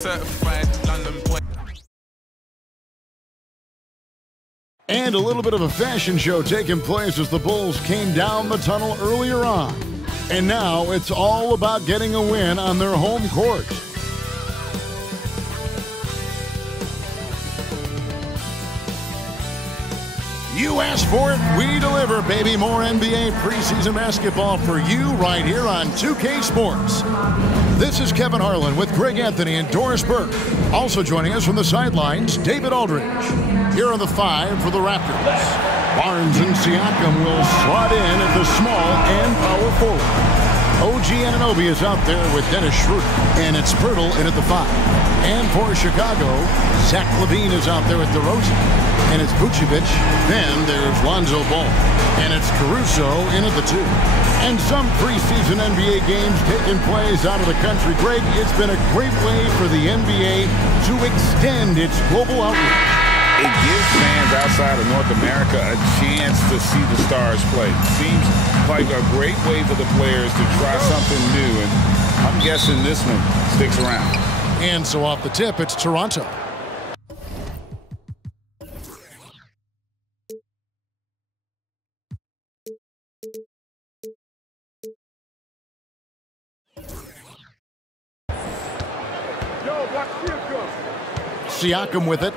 And a little bit of a fashion show taking place as the Bulls came down the tunnel earlier on. And now it's all about getting a win on their home court. You asked for it, we deliver, baby. More NBA preseason basketball for you right here on 2K Sports. This is Kevin Harlan with Greg Anthony and Doris Burke. Also joining us from the sidelines, David Aldridge. Here are the 5 for the Raptors. Barnes and Siakam will slot in at the small and power forward. OG Anunoby is out there with Dennis Schroeder, and it's Pirtle in at the 5. And for Chicago, Zach LaVine is out there at DeRozan, and it's Vucevic. Then there's Lonzo Ball, and it's Caruso in at the 2. And some preseason NBA games taking place out of the country. Greg, it's been a great way for the NBA to extend its global outreach. It gives fans outside of North America a chance to see the stars play. Seems like a great way for the players to try something new, and I'm guessing this one sticks around. And so off the tip, it's Toronto. Siakam with it.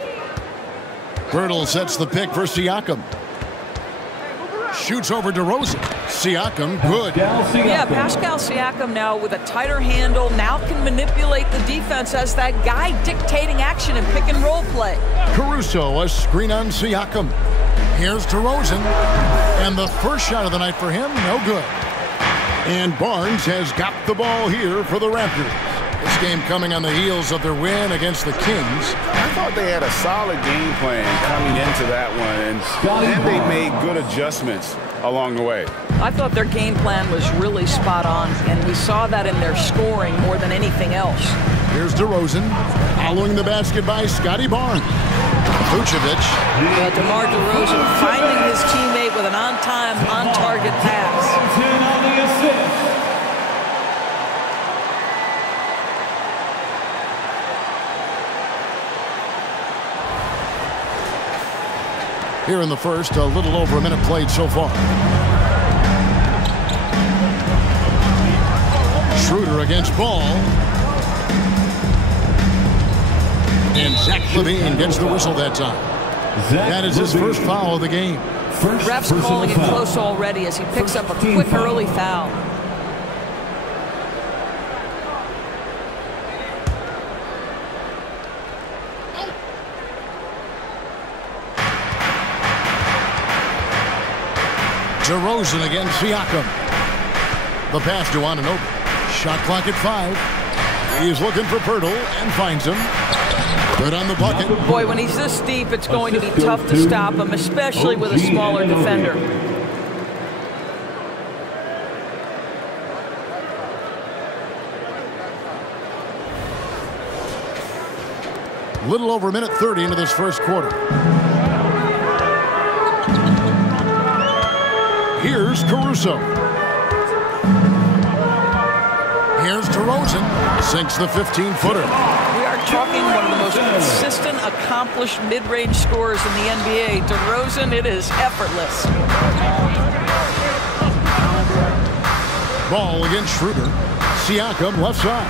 Pirtle sets the pick for Siakam. Shoots over DeRozan. Siakam, good. Yeah, Pascal Siakam now with a tighter handle, now can manipulate the defense as that guy dictating action in pick and roll play. Caruso, a screen on Siakam. Here's DeRozan, and the first shot of the night for him, no good. And Barnes has got the ball here for the Raptors. This game coming on the heels of their win against the Kings. I thought they had a solid game plan coming into that one, and they made good adjustments along the way. I thought their game plan was really spot on, and we saw that in their scoring more than anything else. Here's DeRozan, following the basket by Scotty Barnes. Vucevic. DeMar DeRozan finding his teammate with an on-time, on-target pass. Here in the first, a little over a minute played so far. Schroeder against Ball. And Zach LaVine gets the whistle that time. That is his first foul of the game. Ref's calling it close already as he picks up a quick early foul. DeRozan against Siakam. The pass to Anunoby. Shot clock at 5. He's looking for Pirtle and finds him. Good on the bucket. Boy, when he's this deep, it's going to be tough to stop him, especially with a smaller defender. Little over a minute 30 into this first quarter. Here's Caruso. Here's DeRozan. Sinks the 15-footer. We are talking one of the most consistent, accomplished mid-range scorers in the NBA. DeRozan, it is effortless. Ball against Schroeder. Siakam left side.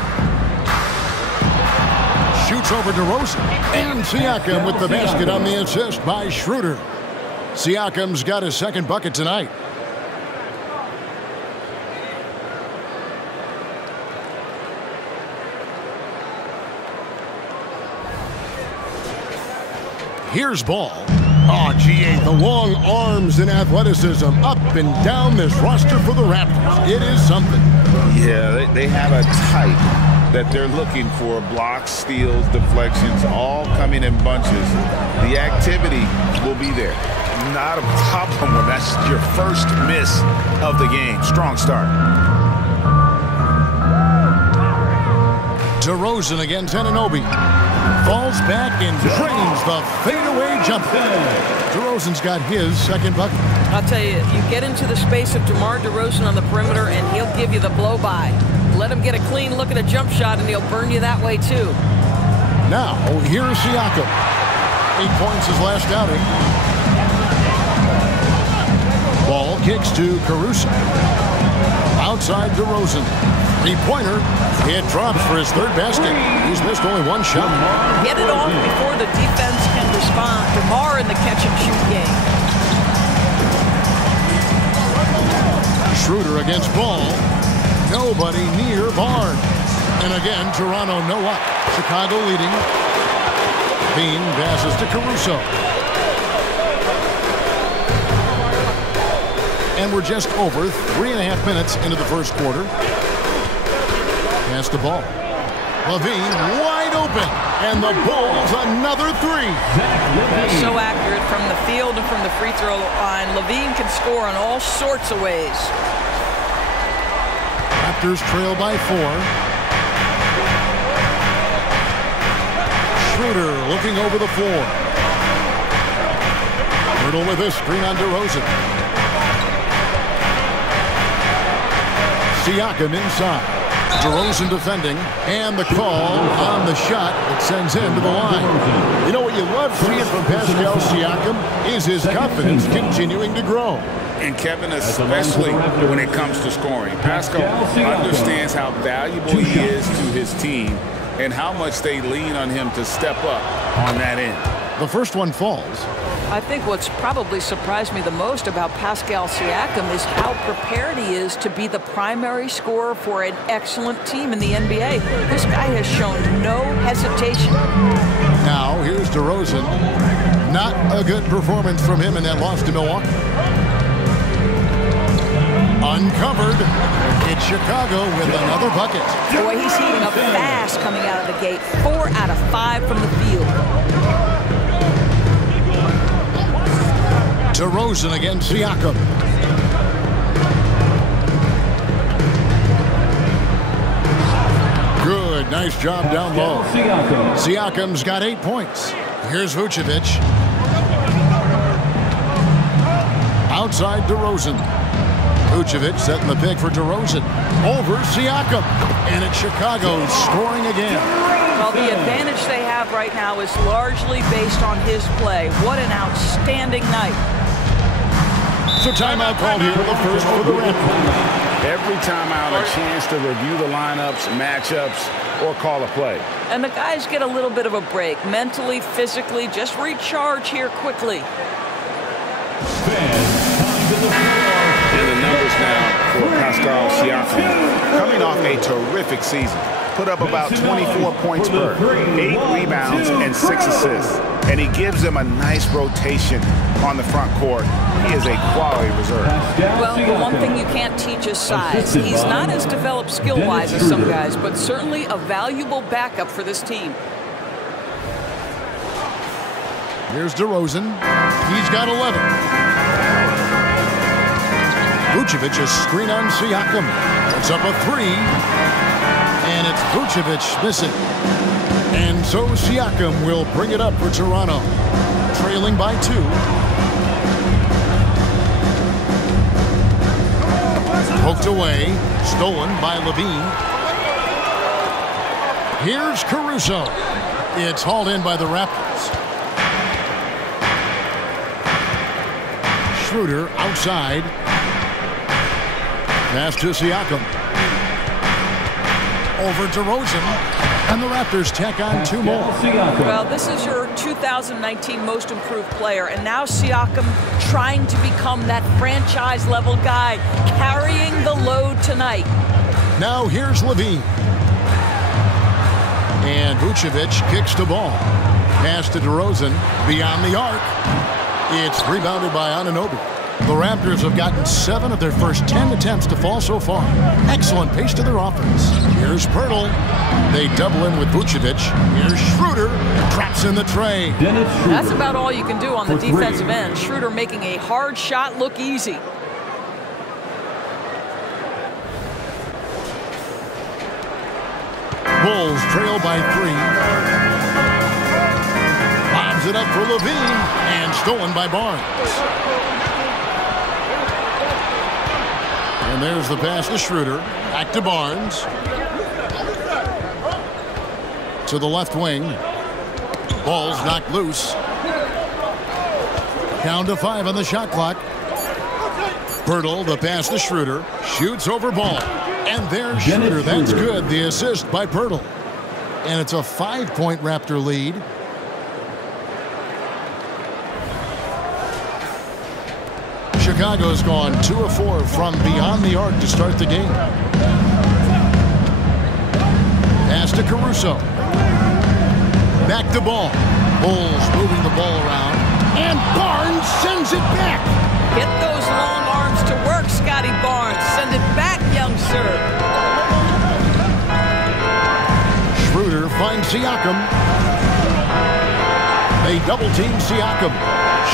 Shoots over DeRozan. And Siakam with the basket on the assist by Schroeder. Siakam's got his second bucket tonight. Here's Ball. Oh, GA, the long arms and athleticism up and down this roster for the Raptors. It is something. Yeah, they have a type that they're looking for. Blocks, steals, deflections, all coming in bunches. The activity will be there. Not a problem when that's your first miss of the game. Strong start. DeRozan against Anunoby. Falls back and drains the fadeaway jumper. DeRozan's got his second bucket. I'll tell you, you get into the space of DeMar DeRozan on the perimeter, and he'll give you the blow-by. Let him get a clean look at a jump shot, and he'll burn you that way, too. Now, here's Siakam. 8 points his last outing. Ball kicks to Caruso. Outside DeRozan. Three-pointer. It drops for his third basket. He's missed only one shot. Get it off before the defense can respond. DeMar in the catch-and-shoot game. Schroeder against Ball. Nobody near Barnes. And again, Toronto no up. Chicago leading. Bean passes to Caruso. And we're just over 3.5 minutes into the first quarter. Pass the ball. Levine wide open. And the Bulls another three. So accurate from the field and from the free throw line. Levine can score in all sorts of ways. Raptors trail by 4. Schroeder looking over the floor. Hurdle with this screen on DeRozan. Siakam inside. DeRozan defending, and the call on the shot that sends him to the line. You know what you love seeing from Pascal Siakam is his confidence continuing to grow. And Kevin, especially when it comes to scoring, Pascal understands how valuable he is to his team and how much they lean on him to step up on that end. The first one falls. I think what's probably surprised me the most about Pascal Siakam is how prepared he is to be the primary scorer for an excellent team in the NBA. This guy has shown no hesitation. Now, here's DeRozan. Not a good performance from him in that loss to Milwaukee. Uncovered. It's Chicago with another bucket. Boy, he's heating up fast coming out of the gate. 4 out of 5 from the field. DeRozan against Siakam. Good, nice job down low. Siakam's got 8 points. Here's Vucevic. Outside DeRozan. Vucevic setting the pick for DeRozan. Over Siakam. And it's Chicago scoring again. Well, the advantage they have right now is largely based on his play. What an outstanding night. So timeout called here, the first for the Raptors. Every timeout, a chance to review the lineups, matchups, or call a play. And the guys get a little bit of a break. Mentally, physically, just recharge here quickly. And the numbers now for Pascal Siakam. Coming off a terrific season. Put up about 24 points per, 8 rebounds, and 6 assists. And he gives them a nice rotation on the front court. He is a quality reserve. Well, the one thing you can't teach is size. He's not as developed skill-wise as some guys, but certainly a valuable backup for this team. Here's DeRozan. He's got 11. Vucevic is screen on Siakam. It's up a 3. And it's Vucevic missing. And so Siakam will bring it up for Toronto. Trailing by 2. Poked away. Stolen by Levine. Here's Caruso. It's hauled in by the Raptors. Schroeder outside. Pass to Siakam. Over DeRozan. And the Raptors tack on 2 more. Well, this is your 2019 most improved player. And now Siakam trying to become that franchise-level guy, carrying the load tonight. Now here's Levine. And Vucevic kicks the ball. Pass to DeRozan. Beyond the arc. It's rebounded by Anunoby. The Raptors have gotten 7 of their first 10 attempts to fall so far. Excellent pace to their offense. Here's Pirtle. They double in with Vucevic. Here's Schroeder. Traps in the tray. That's about all you can do on the defensive end. Schroeder making a hard shot look easy. Bulls trail by 3. Lobs it up for Levine. And stolen by Barnes. And there's the pass to Schroeder. Back to Barnes. To the left wing. Ball's knocked loose. Down to 5 on the shot clock. Bertel, the pass to Schroeder. Shoots over ball. And there's Schroeder. That's good. The assist by Bertel. And it's a 5-point Raptor lead. Chicago's gone 2 of 4 from beyond the arc to start the game. Pass to Caruso. Back to ball. Bulls moving the ball around. And Barnes sends it back. Get those long arms to work, Scotty Barnes. Send it back, young sir. Schroeder finds Siakam. They double-team Siakam.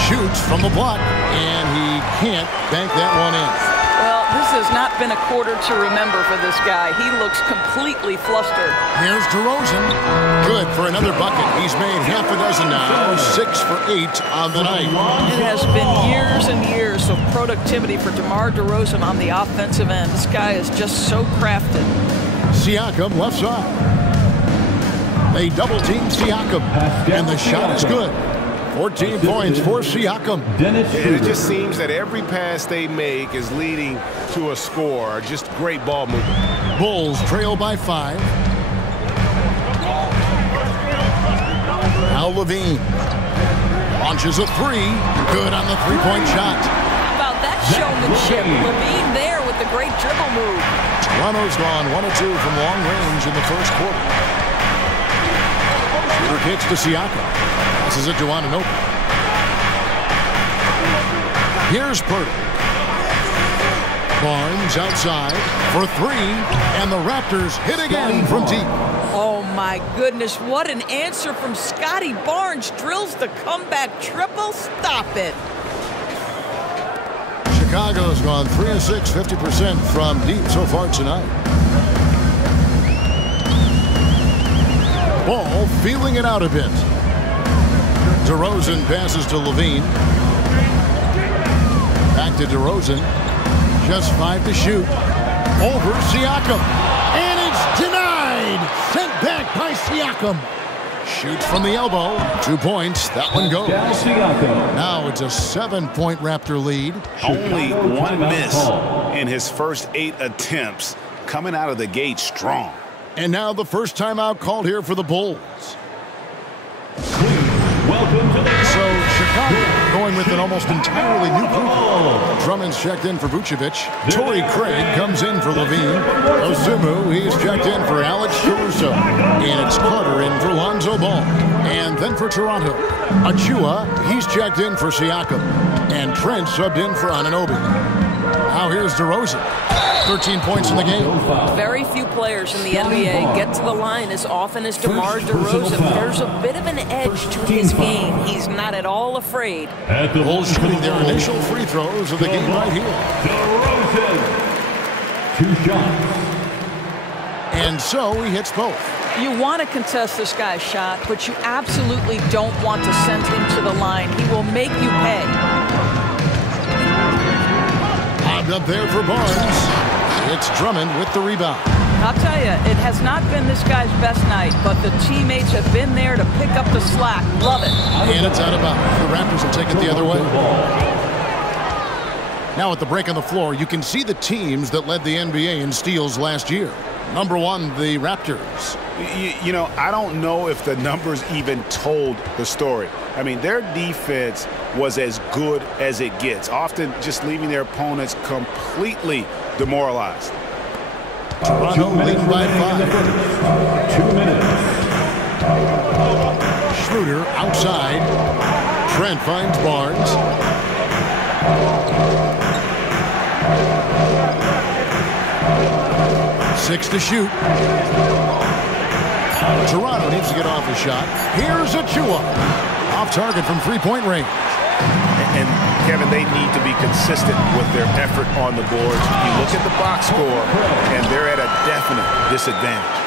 Shoots from the block, and he can't bank that one in. Well, this has not been a quarter to remember for this guy. He looks completely flustered. Here's DeRozan. Good for another bucket. He's made half a dozen now. 6 for 8 on the night. It has been years and years of productivity for DeMar DeRozan on the offensive end. This guy is just so crafted. Siakam left side. They double-team Siakam, and the shot is good. 14 points for Siakam. And it just seems that every pass they make is leading to a score. Just great ball movement. Bulls trail by 5. Now Levine launches a 3. Good on the 3-point shot. How about that showmanship? Levine there with the great dribble move. Toronto's gone 1 of 2 from long range in the first quarter. Shooter kicks to Siakam. This is it to Anunoby. Here's Bertel. Barnes outside for 3, and the Raptors hit again from deep. Oh my goodness, what an answer from Scotty Barnes. Drills the comeback triple. Stop it. Chicago's gone 3 of 6, 50% from deep so far tonight. Ball feeling it out a bit. DeRozan passes to Levine. Back to DeRozan. Just 5 to shoot. Over Siakam. And it's denied. Sent back by Siakam. Shoots from the elbow. 2 points. That one goes. Now it's a 7-point Raptor lead. Only 1 miss in his first 8 attempts. Coming out of the gate strong. And now the first timeout called here for the Bulls. So Chicago going with an almost entirely new group. Drummond's checked in for Vucevic. Torrey Craig comes in for Levine. Ozumu, he's checked in for Alex Caruso. And it's Carter in for Lonzo Ball. And then for Toronto, Achua, he's checked in for Siakam. And Trent subbed in for Anunoby. Now here's DeRozan. 13 points in the game. Very few players in the NBA get to the line as often as DeMar DeRozan. There's a bit of an edge to his game. He's not at all afraid. The Bulls shooting their initial free throws of the game right here. DeRozan. 2 shots. And so he hits both. You want to contest this guy's shot, but you absolutely don't want to send him to the line. He will make you pay. Up there for Barnes. It's Drummond with the rebound. I'll tell you, it has not been this guy's best night, but the teammates have been there to pick up the slack. Love it. And it's out of bounds. The Raptors will take it the other way. Now at the break on the floor, you can see the teams that led the NBA in steals last year. Number 1, the Raptors. You know, I don't know if the numbers even told the story. I mean, their defense was as good as it gets, often just leaving their opponents completely demoralized. Toronto leading by 5. 2 minutes. Schroeder outside. Trent finds Barnes. Six to shoot. Toronto needs to get off a shot. Here's Achua. Off target from 3-point range. And Kevin, they need to be consistent with their effort on the boards. You look at the box score, and they're at a definite disadvantage.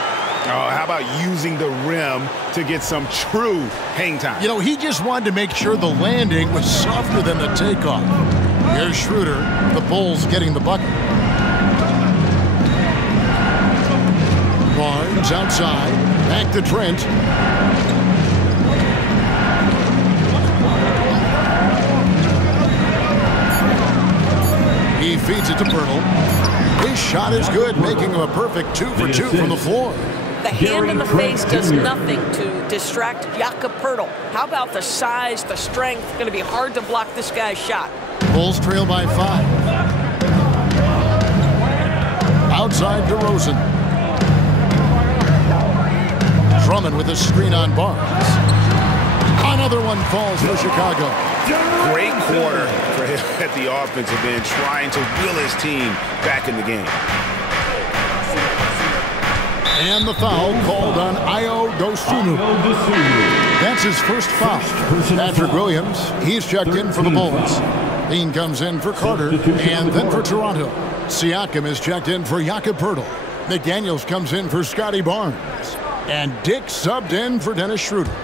Oh, how about using the rim to get some true hang time? You know, he just wanted to make sure the landing was softer than the takeoff. Here's Schroeder. The Bulls getting the bucket. Barnes outside. Back to Trent. Feeds it to Pirtle. His shot is good, making him a perfect 2 for 2 from the floor. The hand in the face does nothing to distract Jakob Pirtle. How about the size, the strength? Going to be hard to block this guy's shot. Bulls trail by 5. Outside DeRozan. Drummond with a screen on Barnes. Another one falls for Chicago. Great quarter for him at the offensive end, trying to will his team back in the game. And the foul called on Ayo Dosunmu. That's his first foul. Patrick Williams, he's checked in for the Bulls. Bean comes in for Carter, and then for Toronto. Siakam is checked in for Jakob Pirtle. McDaniels comes in for Scotty Barnes. And Dick subbed in for Dennis Schroeder.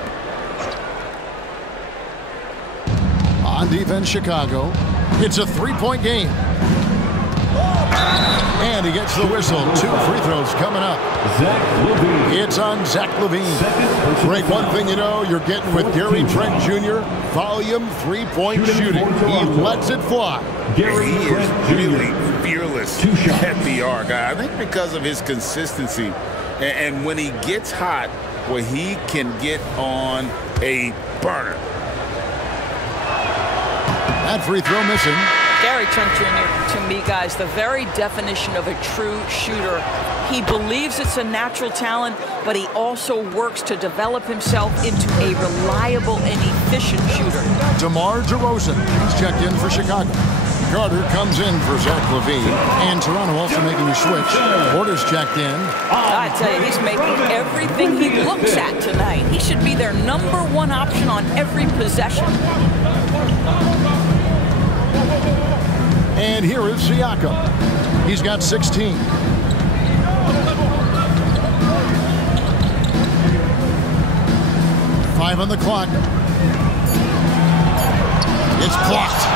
On defense, Chicago. It's a 3-point game. And he gets the whistle. 2 free throws coming up. It's on Zach LaVine. Great, one thing you know, you're getting with Gary Trent Jr. Volume 3-point shooting. He lets it fly. He is really fearless at the arc. I think because of his consistency. And when he gets hot, well, he can get on a burner. That free throw missing. Gary Trent Jr., to me, guys, the very definition of a true shooter. He believes it's a natural talent, but he also works to develop himself into a reliable and efficient shooter. DeMar DeRozan is checked in for Chicago. Carter comes in for Zach LaVine. And Toronto also making a switch. Porter's checked in. I tell you, he's making everything he looks at tonight. He should be their #1 option on every possession. And here is Siakam. He's got 16. Five on the clock. It's blocked.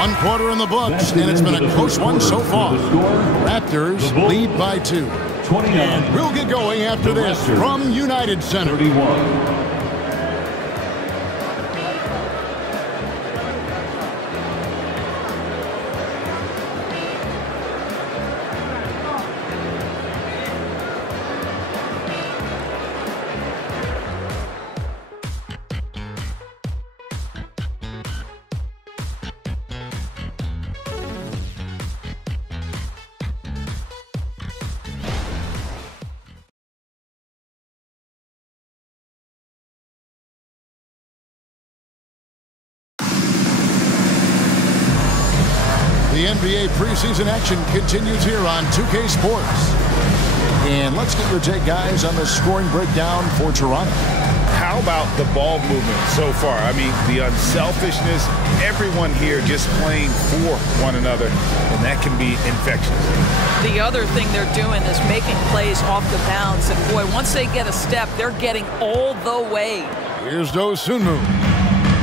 One quarter in the books, and it's been a close one so far. Raptors lead by 2. And we'll get going after this from United Center. The NBA preseason action continues here on 2K Sports. And let's get your take, guys, on the scoring breakdown for Toronto. How about the ball movement so far? I mean, the unselfishness, everyone here just playing for one another, and that can be infectious. The other thing they're doing is making plays off the bounce, and boy, once they get a step, they're getting all the way. Here's Dosunmu.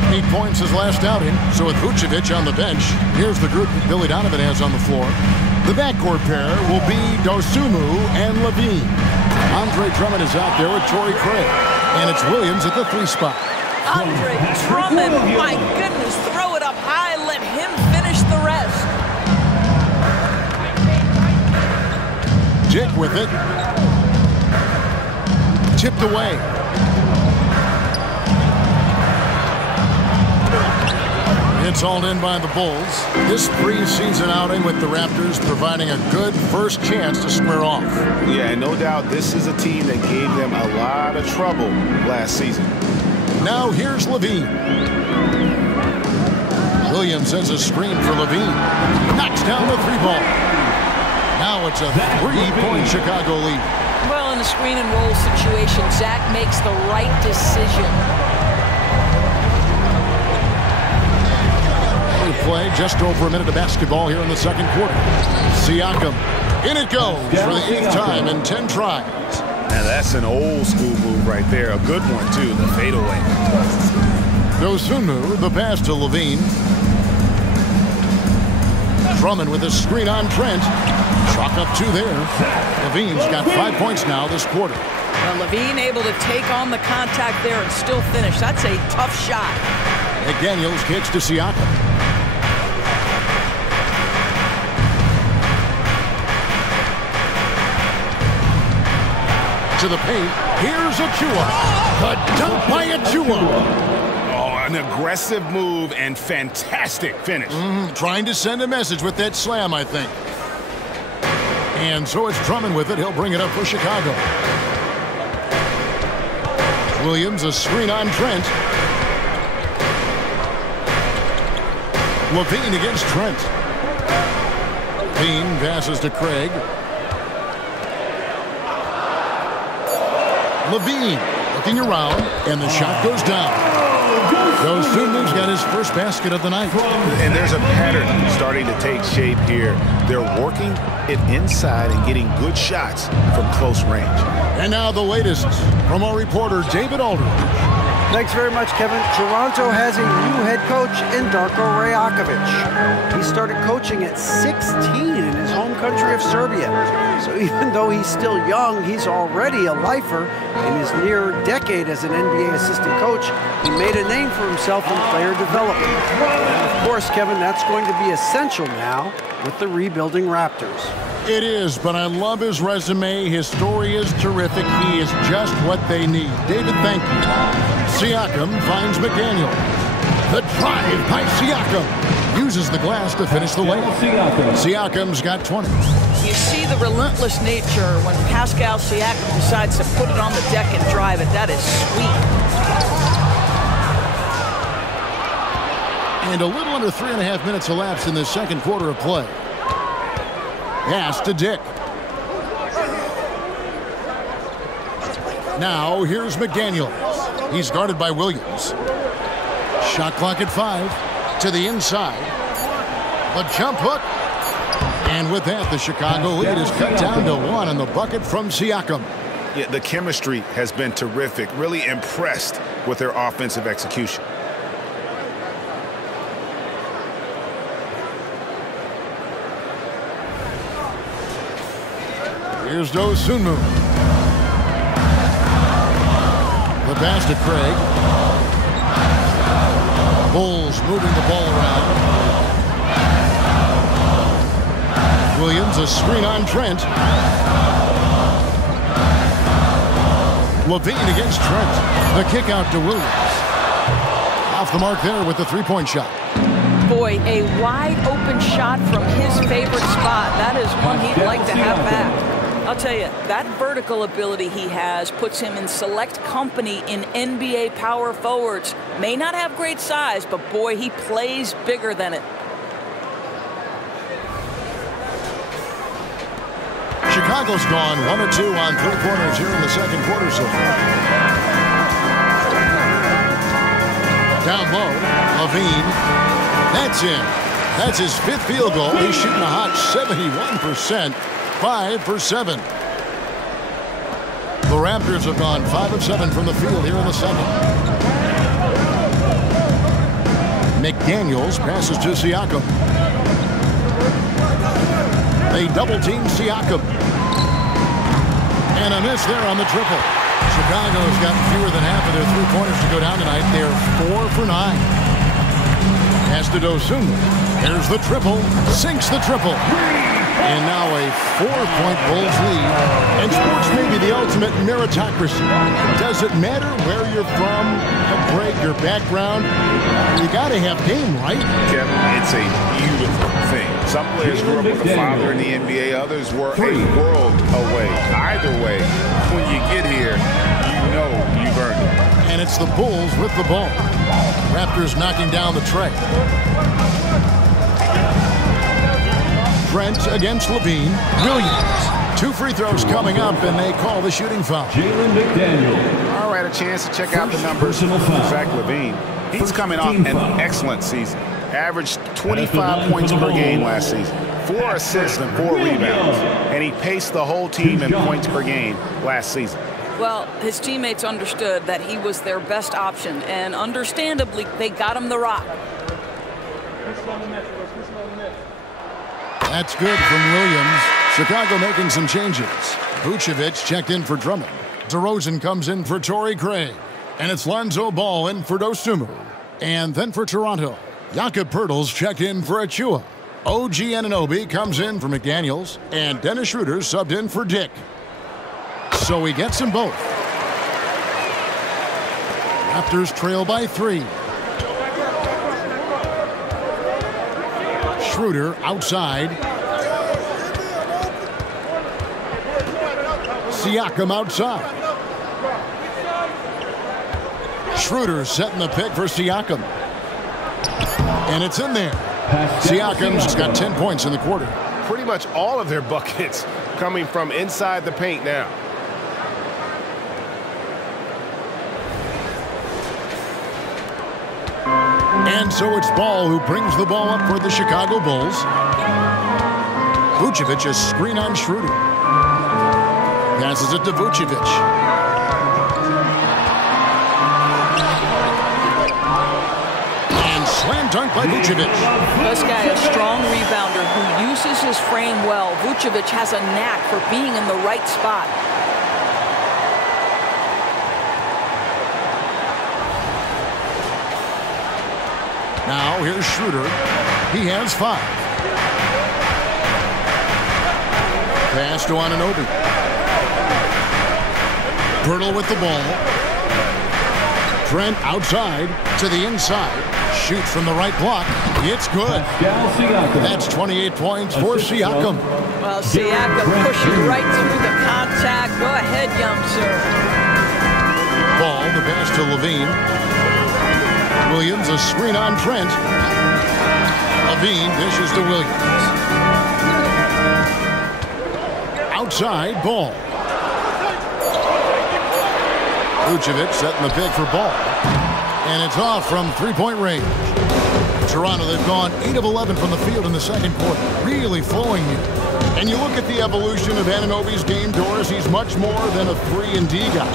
8 points his last outing. So with Vucevic on the bench, here's the group that Billy Donovan has on the floor. The backcourt pair will be Dosunmu and LaVine. Andre Drummond is out there with Torrey Craig. And it's Williams at the 3 spot. Andre Drummond, my goodness, throw it up high, let him finish the rest. Dick with it. Tipped away. It's hauled in by the Bulls. This preseason outing with the Raptors providing a good first chance to square off. Yeah, and no doubt this is a team that gave them a lot of trouble last season. Now here's LaVine. Williams sends a screen for LaVine. Knocks down the 3-ball. Now it's a 3-point Chicago lead. Well, in a screen and roll situation, Zach makes the right decision. Play just over a minute of basketball here in the second quarter. Siakam, in it goes for the 8th time in 10 tries. Now that's an old school move right there. A good one too, the fadeaway. Dosunmu, the pass to LaVine. Drummond with a screen on Trent. Chalk up 2 there. LaVine's got 5 points now this quarter. Well, LaVine able to take on the contact there and still finish. That's a tough shot. McDaniels kicks to Siakam. To the paint. Here's Achua. The dunk by Achua. Oh, an aggressive move and fantastic finish. Trying to send a message with that slam, I think. And so it's Drummond with it. He'll bring it up for Chicago. Williams, a screen on Trent. Levine against Trent. Levine passes to Craig. Levine looking around, and the shot goes down. JOSEPHINE's got his first basket of the night. And there's a pattern starting to take shape here. They're working it inside and getting good shots from close range. And now the latest from our reporter, David Aldridge. Thanks very much, Kevin. Toronto has a new head coach in Darko Rajakovic. He started coaching at 16 in his home country of Serbia. So even though he's still young, he's already a lifer. In his near decade as an NBA assistant coach, he made a name for himself in player development. And of course, Kevin, that's going to be essential now with the rebuilding Raptors. It is, but I love his resume. His story is terrific. He is just what they need. David, thank you. Siakam finds McDaniel. The drive by Siakam. Uses the glass to finish the layup. Siakam's got 20. You see the relentless nature when Pascal Siakam decides to put it on the deck and drive it. That is sweet. And a little under 3.5 minutes elapsed in the second quarter of play. Pass to Dick. Now here's McDaniels. He's guarded by Williams. Shot clock at 5. To the inside. The jump hook. And with that, the Chicago lead is cut down to 1 on the bucket from Siakam. Yeah, the chemistry has been terrific. Really impressed with their offensive execution. Here's JOSEPHINE. The pass to Craig. Bulls moving the ball around. Williams, a screen on Trent. Levine against Trent. The kick out to Williams. Off the mark there with the three-point shot. Boy, a wide open shot from his favorite spot. That is one he'd like to have back. I'll tell you, that vertical ability he has puts him in select company in NBA power forwards. May not have great size, but boy, he plays bigger than it. Chicago's gone 1 of 2 on three-pointers here in the second quarter so far. Down low, Levine. That's in. That's his 5th field goal. He's shooting a hot 71%. 5 for 7. The Raptors have gone 5 of 7 from the field here in the second. McDaniels passes to Siakam. They double-team Siakam. And a miss there on the triple. Chicago's got fewer than half of their three-pointers to go down tonight. They're 4 for 9. Pass to JOSEPHINE. There's the triple. Sinks the triple. And now a 4-point Bulls lead. And sports may be the ultimate meritocracy. Does it matter where you're from, your background? You got to have game, right? Kevin, it's a beautiful thing. Some players grew up with a father in the NBA. Others were a world away. Either way, when you get here, you know you've earned it. And it's the Bulls with the ball. Raptors knocking down the tray. Trent against Levine. Williams. 2 free throws coming up, and they call the shooting foul. Jalen McDaniel. All right, a chance to check out the numbers for Zach Levine. He's coming off an excellent season. Averaged 25 points per game last season. 4 assists and 4 rebounds. And he paced the whole team in points per game last season. Well, his teammates understood that he was their best option, and understandably, they got him the rock. That's good from Williams. Chicago making some changes. Vucevic checked in for Drummond. DeRozan comes in for Torrey Craig. And it's Lonzo Ball in for JOSEPHINE. And then for Toronto, Jakob Poeltl's checked in for Achua. OG Anunoby comes in for McDaniels, and Dennis Schroeder subbed in for Dick. So he gets them both. Raptors trail by 3. Schroeder outside. Siakam outside. Schroeder setting the pick for Siakam. And it's in there. Siakam's got 10 points in the quarter. Pretty much all of their buckets coming from inside the paint now. And so it's Ball who brings the ball up for the Chicago Bulls. Vucevic a screen on Schroeder. Passes it to Vucevic. And slam dunk by Vucevic. This guy, a strong rebounder who uses his frame well. Vucevic has a knack for being in the right spot. Now here's Schroeder. He has 5. Pass to Anunoby. Poeltl with the ball. Trent outside to the inside. Shoots from the right block. It's good. That's 28 points for Siakam. Well, Siakam pushing right through the contact. Go ahead, young sir. Ball, the pass to Levine. Williams, a screen on Trent. Levine dishes to Williams. Outside, Ball. Vucevic setting the pick for Ball. And it's off from three-point range. Toronto, they've gone 8 of 11 from the field in the second quarter. Really flowing you. And you look at the evolution of Anunoby's game, Doris, he's much more than a 3-and-D guy.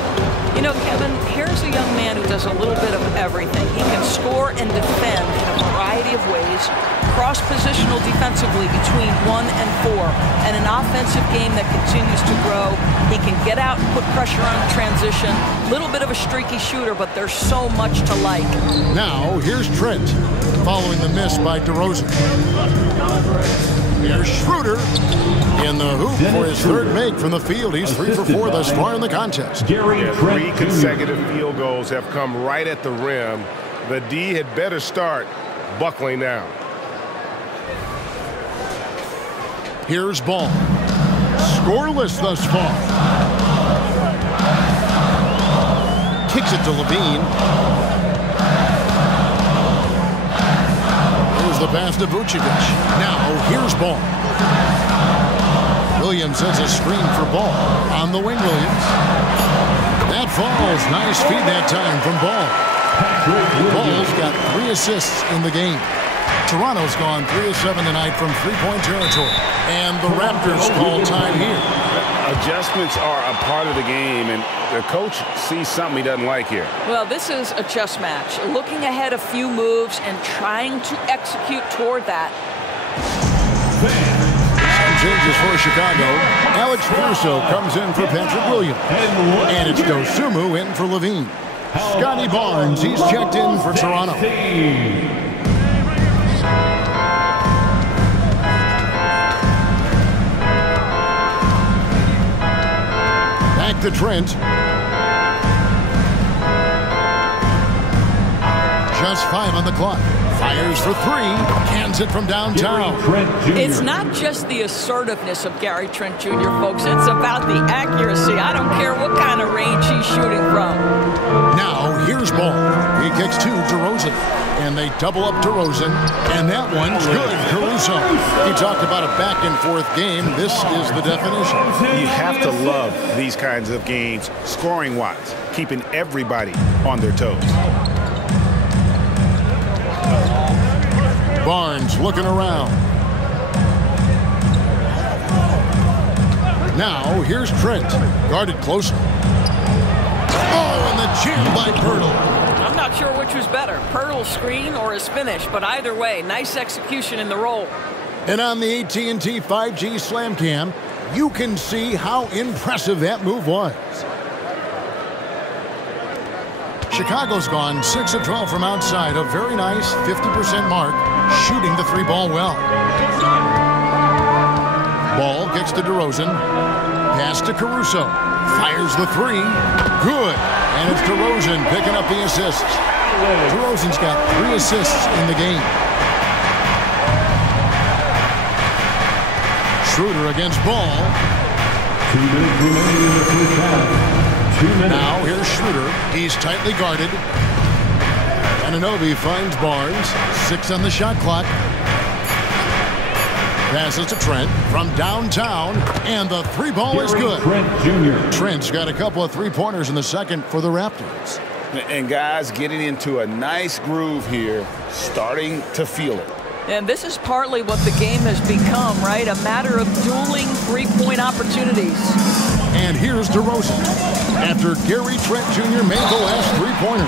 You know, Kevin, here's a young man who does a little bit of everything. He can score and defend in a variety of ways, cross-positional defensively between 1 and 4, and an offensive game that continues to grow. He can get out and put pressure on transition. Little bit of a streaky shooter, but there's so much to like. Now, here's Trent, following the miss by DeRozan. Here's Schroeder in the hoop for his third make from the field. He's 3 for 4 thus far in the contest. 3 consecutive field goals have come right at the rim. The D had better start buckling down. Here's Ball. Scoreless thus far. Kicks it to Levine. Here's the pass to Vucevic. Now here's Ball. Williams sets a screen for Ball. On the wing, Williams. That falls. Nice feed that time from Ball. Ball's got 3 assists in the game. Toronto's gone 3 of 7 tonight from three-point territory. And the Raptors call time here. Adjustments are a part of the game, and the coach sees something he doesn't like here. Well, this is a chess match. Looking ahead a few moves and trying to execute toward that. Some changes for Chicago. Alex Caruso comes in for Patrick Williams. And it's Dosumu in for Levine. Scotty Barnes, he's checked in for Toronto. Back to Trent. Just 5 on the clock. Fires for 3. Cans it from downtown. It's not just the assertiveness of Gary Trent Jr., folks. It's about the accuracy. I don't care what kind of range he's shooting from. Now, here's Ball. He kicks to DeRozan. And they double up DeRozan. And that one's good. Caruso. He talked about a back-and-forth game. This is the definition. You have to love these kinds of games, scoring-wise, keeping everybody on their toes. Barnes looking around. Now, here's Trent. Guarded closer. Oh, and the jam by Poeltl. I'm not sure which was better, Poeltl's screen or his finish, but either way, nice execution in the roll. And on the AT&T 5G Slam Cam, you can see how impressive that move was. Chicago's gone 6 of 12 from outside. A very nice 50% mark, shooting the 3-ball well. Ball kicks to DeRozan. Pass to Caruso. Fires the 3. Good. And it's DeRozan picking up the assists. DeRozan's got 3 assists in the game. Schroeder against Ball. 2 minutes remaining in the first half. 2 minutes. Now here's Schroeder. He's tightly guarded. Anunoby finds Barnes. 6 on the shot clock. Passes to Trent from downtown, and the 3-ball is good. Trent Jr. Trent's got a couple of 3-pointers in the second for the Raptors. And guys getting into a nice groove here, starting to feel it. And this is partly what the game has become, right? A matter of dueling 3-point opportunities. And here's DeRozan. After Gary Trent Jr. made the last 3-pointer.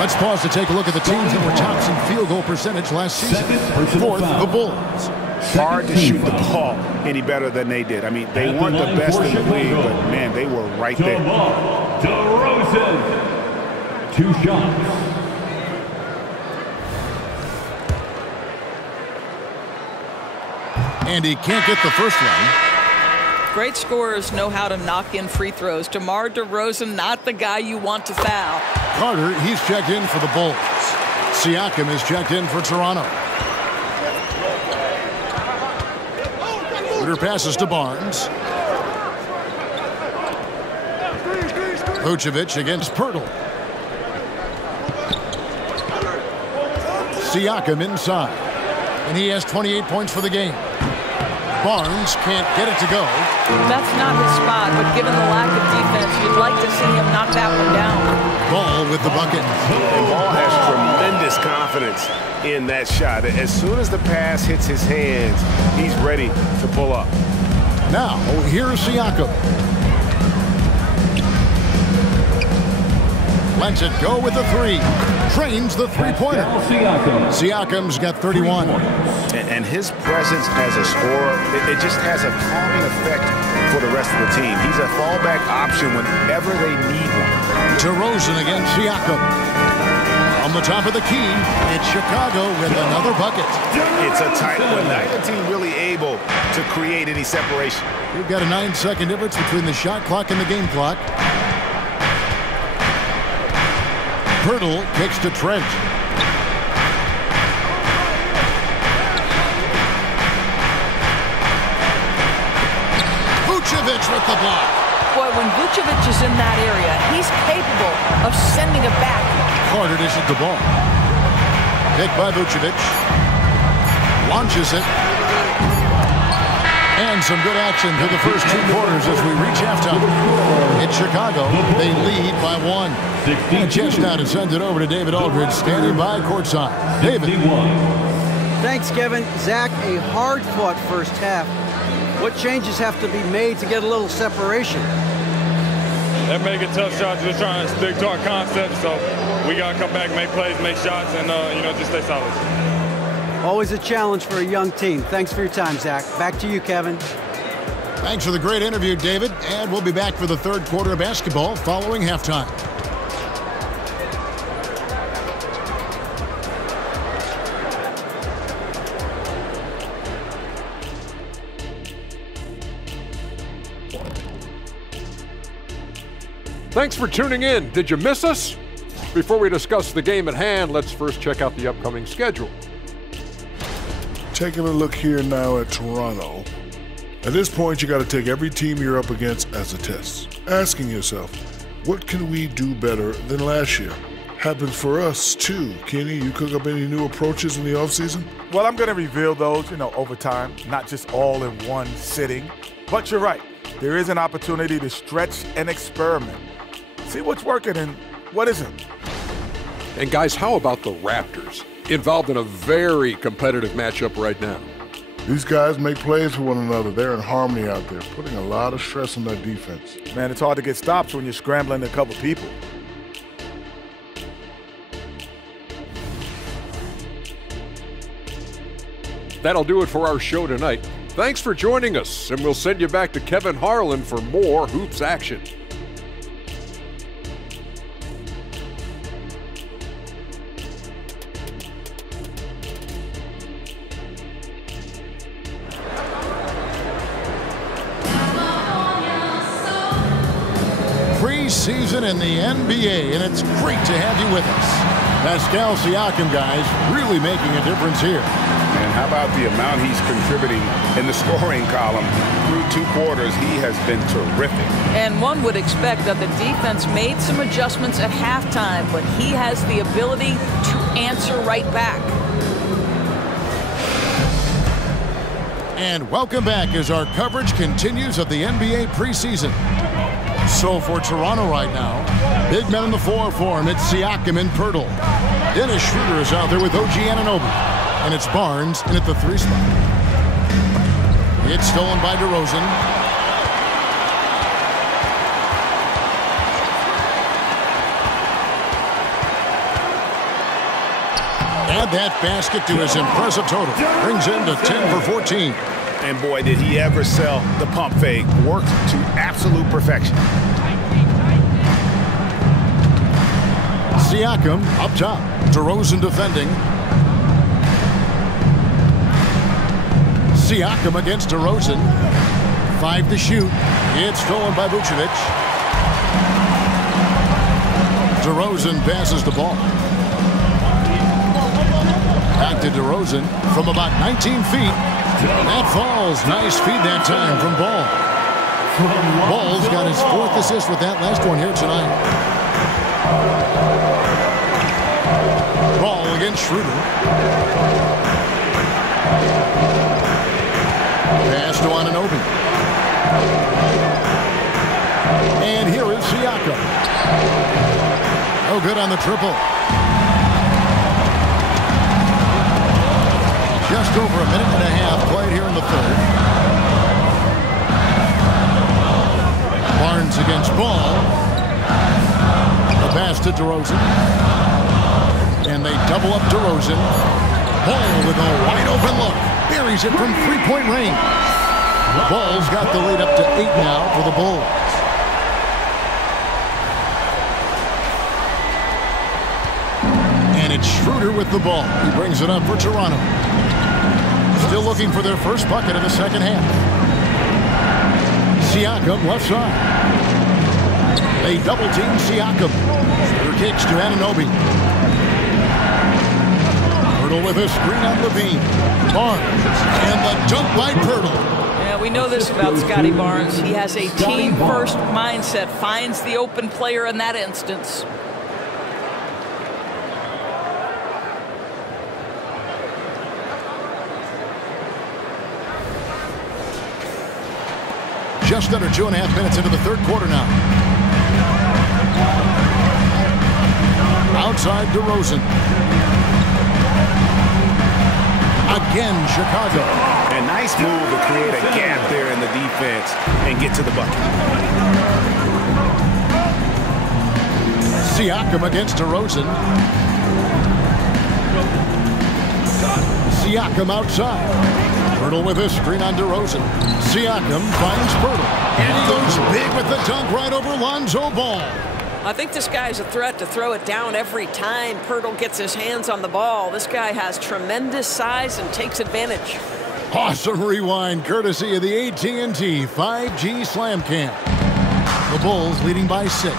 Let's pause to take a look at the teams that were tops in field goal percentage last season. Fourth, the Bulls. Hard to shoot the ball any better than they did. I mean, they weren't the best in the league, but, man, they were right there. DeRozan. 2 shots. And he can't get the first one. Great scorers know how to knock in free throws. DeMar DeRozan, not the guy you want to foul. Carter, he's checked in for the Bulls. Siakam is checked in for Toronto. Schroeder passes to Barnes. Vucevic against Pirtle. Siakam inside. And he has 28 points for the game. Barnes can't get it to go. That's not his spot, but given the lack of defense, you'd like to see him knock that one down. Ball with the bucket. And Ball has tremendous confidence in that shot. As soon as the pass hits his hands, he's ready to pull up. Now, here's Siakam. Lets it go with the 3. Trains the 3-pointer. Siakam's got 31. And his presence as a scorer, it just has a calming effect for the rest of the team. He's a fallback option whenever they need one. DeRozan against Siakam. On the top of the key, it's Chicago with another bucket. It's a tight one. Neither team really able to create any separation. We've got a 9-second difference between the shot clock and the game clock. Pirtle kicks to Trent. Vucevic with the block. Boy, when Vucevic is in that area, he's capable of sending it back. Carter dishes the ball. Picked by Vucevic. Launches it. And some good action through the first 2 quarters as we reach halftime. It's Chicago. They lead by 1. And just now to send it over to David Aldridge, standing by courtside. David. Thanks, Kevin. Zach, a hard-fought first half. What changes have to be made to get a little separation? They're making tough shots. We're trying to stick to our concept, so we got to come back, make plays, make shots, and, just stay solid. Always a challenge for a young team. Thanks for your time, Zach. Back to you, Kevin. Thanks for the great interview, David. And we'll be back for the 3rd quarter of basketball following halftime. Thanks for tuning in. Did you miss us? Before we discuss the game at hand, let's first check out the upcoming schedule. Taking a look here now at Toronto. At this point, you got to take every team you're up against as a test. Asking yourself, what can we do better than last year? Happens for us too. Kenny, you cook up any new approaches in the offseason? Well, I'm going to reveal those, over time, not just all in one sitting. But you're right. There is an opportunity to stretch and experiment. See what's working and what isn't. And guys, how about the Raptors? Involved in a very competitive matchup right now. These guys make plays for one another. They're in harmony out there, putting a lot of stress on that defense. Man, it's hard to get stops when you're scrambling a couple people. That'll do it for our show tonight. Thanks for joining us, and we'll send you back to Kevin Harlan for more hoops action. preseason in the NBA, and it's great to have you with us. Pascal Siakam, guys, really making a difference here. And how about the amount he's contributing in the scoring column? Through 2 quarters, he has been terrific. And one would expect that the defense made some adjustments at halftime, but he has the ability to answer right back. And welcome back as our coverage continues of the NBA preseason. So for Toronto right now, big men in the 4 for him. It's Siakam and Pirtle. Dennis Schroeder is out there with OG Anunoby. And it's Barnes in at the 3 spot. It's stolen by DeRozan. Add that basket to his impressive total. Brings him to 10 for 14. And boy, did he ever sell the pump fake. Worked to absolute perfection. Siakam up top. DeRozan defending. Siakam against DeRozan. 5 to shoot. It's stolen by Vucevic. DeRozan passes the ball. Back to DeRozan from about 19 feet. That falls. Nice feed that time from Ball. Ball's got his 4th assist with that last one here tonight. Ball against Schroeder. Pass to Anunoby. And here is Siakam. Oh, good on the triple. Just over a minute and a half played here in the 3rd. Barnes against Ball. The pass to DeRozan. And they double up DeRozan. Ball with a wide open look. Buries it from 3-point range. Ball's got the lead up to 8 now for the Bulls. And it's Schroeder with the ball. He brings it up for Toronto. Still looking for their first bucket of the second half. Siakam left side. They double team Siakam. Their kicks to Anunoby. Pirtle with a screen on Levine. Barnes and the dunk by Pirtle. Yeah, we know this about Scotty Barnes. He has a team-first mindset. Finds the open player in that instance. Just under 2.5 minutes into the 3rd quarter now. Outside DeRozan. Again, Chicago. A nice move to create a gap there in the defense and get to the bucket. Siakam against DeRozan. Siakam outside. Pirtle with a screen on DeRozan. Siakam finds Pirtle. And he goes big with the dunk right over Lonzo Ball. I think this guy's a threat to throw it down every time Pirtle gets his hands on the ball. This guy has tremendous size and takes advantage. Awesome rewind courtesy of the AT&T 5G Slam Cam. The Bulls leading by 6.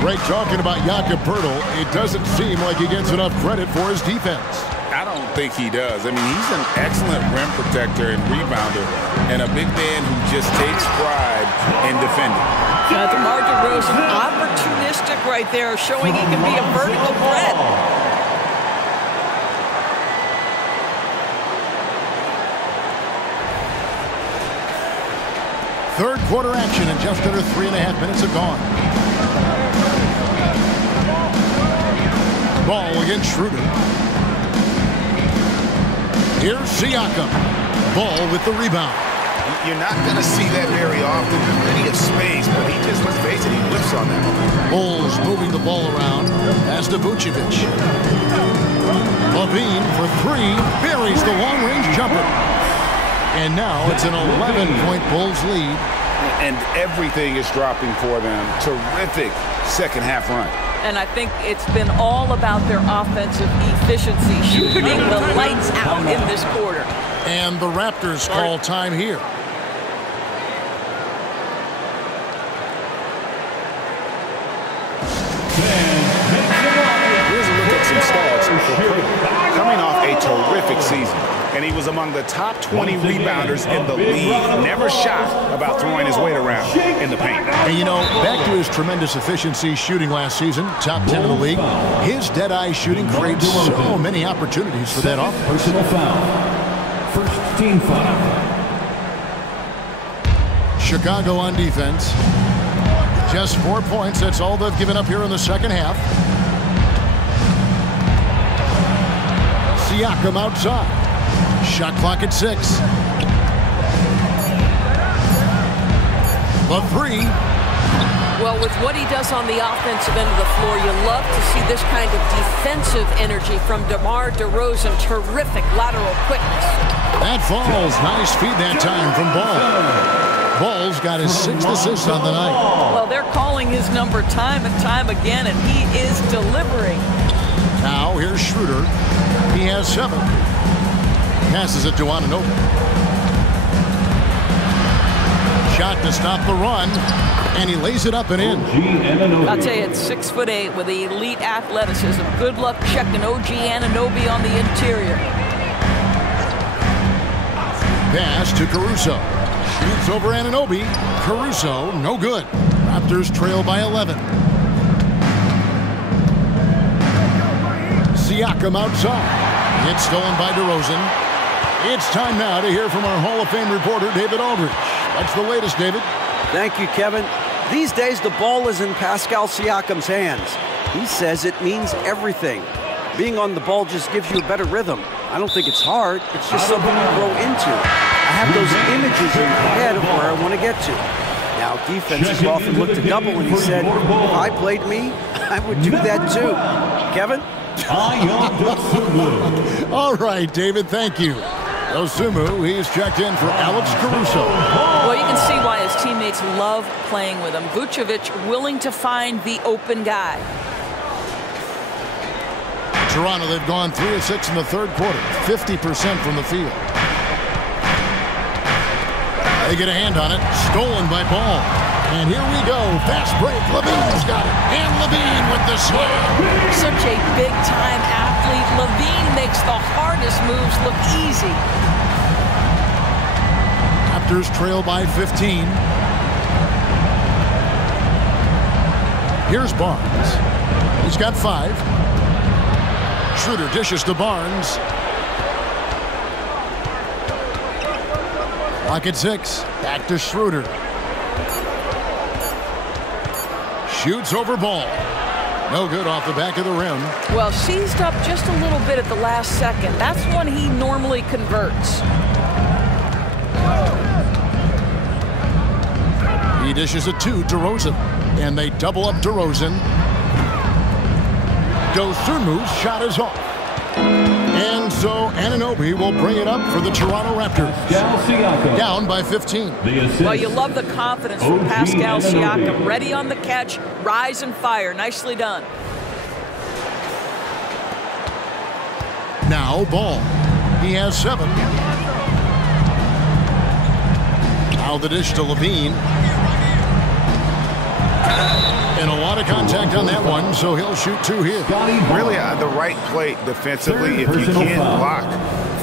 Greg talking about Jakob Pirtle. It doesn't seem like he gets enough credit for his defense. I don't think he does. I mean, he's an excellent rim protector and rebounder, and a big man who just takes pride in defending. DeMar DeRozan, opportunistic right there, showing he can be a vertical threat. Third quarter action, and just under 3.5 minutes have gone. Ball against Schroeder. Here's Siakam. Ball with the rebound. You're not going to see that very often. Plenty of space, but he just, let's face it, he whiffs on that. Bulls moving the ball around. Pass to Vucevic. Levine for 3. Buries the long-range jumper. And now it's an 11-point Bulls lead. And everything is dropping for them. Terrific second half run. And I think it's been all about their offensive efficiency, shooting the lights out in this quarter. And the Raptors call time here. wonderful play, coming off a terrific season. And he was among the top 20 rebounders in the league. Never shy about throwing his weight around in the paint. And you know, back to his tremendous efficiency shooting last season, top 10 in the league, his dead-eye shooting creates so many opportunities for that offense. Personal foul. First team foul. Chicago on defense. Just 4 points. That's all they've given up here in the second half. Siakam outside. Shot clock at 6. The three. Well, with what he does on the offensive end of the floor, you love to see this kind of defensive energy from DeMar DeRozan. Terrific lateral quickness. That falls. Nice feed that time from Ball. Ball's got his 6th assist on the night. Well, they're calling his number time and time again, and he is delivering. Now, here's Schroeder. He has 7. Passes it to Anunoby. Shot to stop the run, and he lays it up and in. I'll tell you, it's 6'8" with elite athleticism. Good luck checking OG Anunoby on the interior. Pass to Caruso. Shoots over Anunoby. Caruso, no good. Raptors trail by 11. Siakam outside. It's stolen by DeRozan. It's time now to hear from our Hall of Fame reporter, David Aldridge. What's the latest, David? Thank you, Kevin. These days, the ball is in Pascal Siakam's hands. He says it means everything. Being on the ball just gives you a better rhythm. I don't think it's hard. It's just something you grow into. I have those images in my head of where I want to get to. Now, defenses often look to double, and he said, if I played me, I would do that too. Kevin? All right, David, thank you. Dosunmu, he's checked in for Alex Caruso. Well, you can see why his teammates love playing with him. Vucevic willing to find the open guy. Toronto, they've gone 3 of 6 in the third quarter, 50% from the field. They get a hand on it, stolen by Ball. And here we go, fast break, LaVine's got it. And LaVine with the slam. Such a big-time athlete. LaVine makes the hardest moves look easy. Raptors trail by 15. Here's Barnes. He's got 5. Schroeder dishes to Barnes. Clock at 6. Back to Schroeder. Shoots over Ball. No good off the back of the rim. Well, seized up just a little bit at the last second. That's when he normally converts. He dishes it to DeRozan. And they double up DeRozan. Dosunmu's shot is off. And so Anunoby will bring it up for the Toronto Raptors. Down by 15. Well, you love the confidence from Pascal Siakam. Ready on the catch, rise and fire. Nicely done. Now Ball. He has 7. Now the dish to LaVine. And a lot of contact on that one, so he'll shoot 2 here. Really the right play defensively. If you can't block,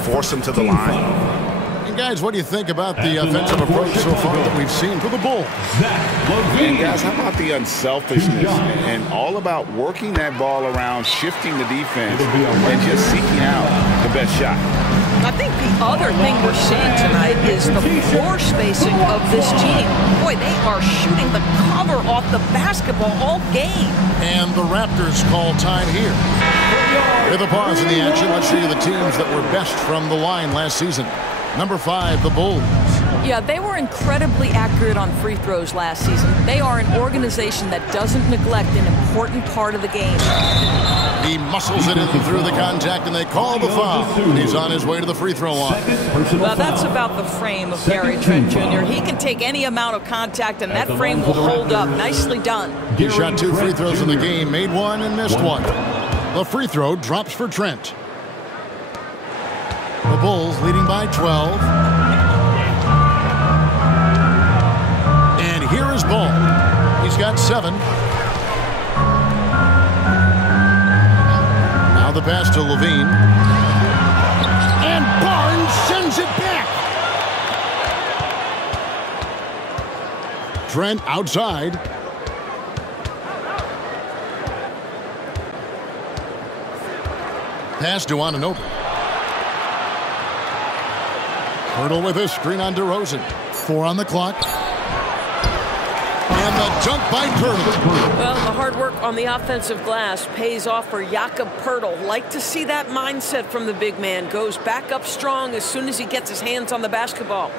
force him to the line. And guys, what do you think about the offensive approach so far that we've seen for the Bulls? And guys, how about the unselfishness and all about working that ball around, shifting the defense, and just seeking out the best shot. I think the other thing we're seeing tonight is the floor spacing of this team. Boy, they are shooting the cover off the basketball all game. And the Raptors call time here. With a pause in the action, let's see the teams that were best from the line last season. Number 5, the Bulls. Yeah, they were incredibly accurate on free throws last season. They are an organization that doesn't neglect an important part of the game. He muscles it in through the contact, and they call the foul. And he's on his way to the free throw line. Well, that's about the frame of Gary Trent Jr. He can take any amount of contact, and that frame will hold up. Nicely done. He shot 2 free throws in the game, made 1 and missed 1. The free throw drops for Trent. The Bulls leading by 12. And here is Ball. He's got 7. Now the pass to Levine. And Barnes sends it back. Trent outside. Pass to Ananobi. Hurdle with a screen on DeRozan. 4 on the clock. And the dunk by Poeltl. Well, the hard work on the offensive glass pays off for Jakob Poeltl. Like to see that mindset from the big man. Goes back up strong as soon as he gets his hands on the basketball.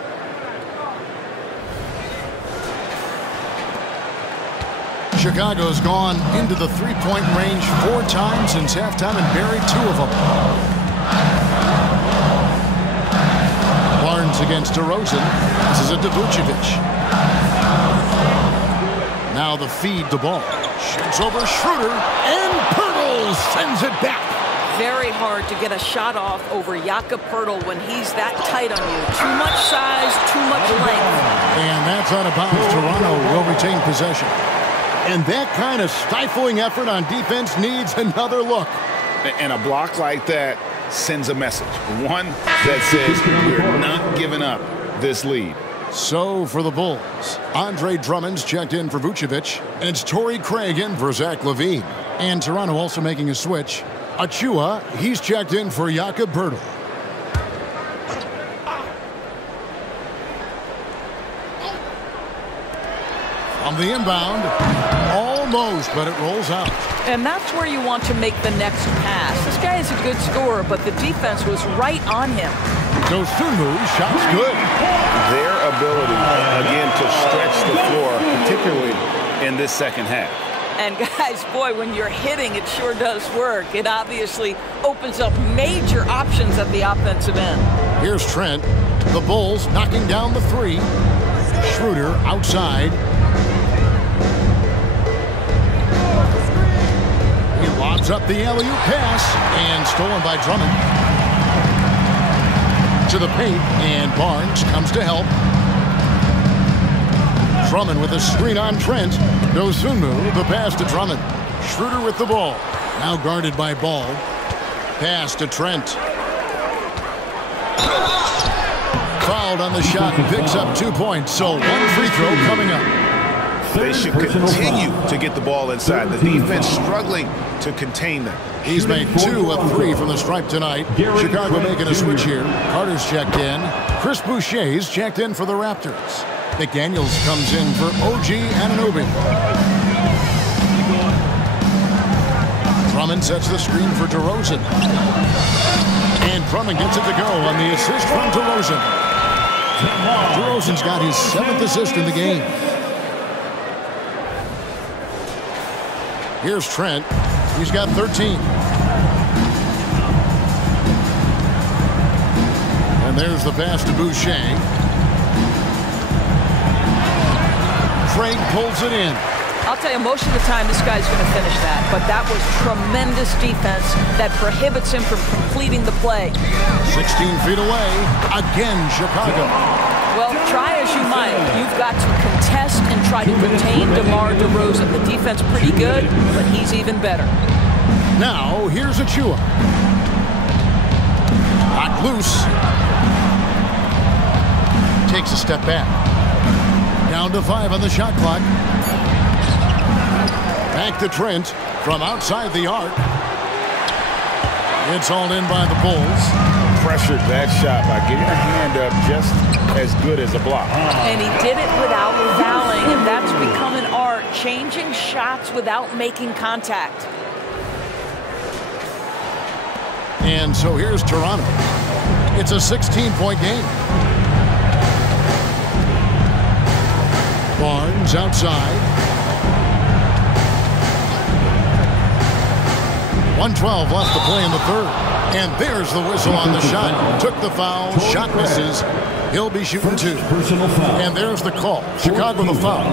Chicago's gone into the three-point range 4 times since halftime and buried 2 of them. Barnes against DeRozan. This is it to Vucevic. Now the feed the ball. Shoots over Schroeder, and Poeltl sends it back. Very hard to get a shot off over Jakob Poeltl when he's that tight on you. Too much size, too much length. And that's out of bounds. Toronto will retain possession. And that kind of stifling effort on defense needs another look. And a block like that sends a message. One that says we're not giving up this lead. So for the Bulls, Andre Drummond's checked in for Vucevic, and it's Torrey Craig in for Zach LaVine. And Toronto also making a switch. Achua, he's checked in for Jakob Poeltl. On the inbound, almost, but it rolls out. And that's where you want to make the next pass. This guy is a good scorer, but the defense was right on him. JOSEPHINE, shot's good. Their ability, again, to stretch the floor, particularly in this second half. And guys, boy, when you're hitting, it sure does work. It obviously opens up major options at the offensive end. Here's Trent. The Bulls knocking down the 3. Schroeder outside. He lobs up the alley-oop pass, and stolen by Drummond. To the paint, and Barnes comes to help. Drummond with a screen on Trent. JOSEPHINE, the pass to Drummond. Schroeder with the ball. Now guarded by Ball. Pass to Trent. Fouled on the shot and picks up 2 points. So 1 free throw coming up. They should continue to get the ball inside. The defense struggling to contain them. He's made 2 of 3 from the stripe tonight. Chicago making a switch here. Carter's checked in. Chris Boucher's checked in for the Raptors. McDaniels comes in for OG Anunoby. Drummond sets the screen for DeRozan. And Drummond gets it to go on the assist from DeRozan. DeRozan's got his 7th assist in the game. Here's Trent. He's got 13. And there's the pass to Boucher. Craig pulls it in. I'll tell you, most of the time this guy's going to finish that, but that was tremendous defense that prohibits him from completing the play. 16 feet away, again Chicago. Well, try as you might, you've got to contest and try to contain DeMar DeRozan. The defense pretty good, but he's even better. Now, here's Achua. Knocked loose. Takes a step back. Down to 5 on the shot clock. Back to Trent from outside the arc. It's all in by the Bulls. Pressured that shot by getting a hand up just as good as a block. And he did it without fouling, and that's become an art, changing shots without making contact. And so here's Toronto. It's a 16-point game. Barnes outside. 1:12 left to play in the 3rd. And there's the whistle on the shot. Took the foul. Shot misses. He'll be shooting 2. And there's the call. Chicago the foul.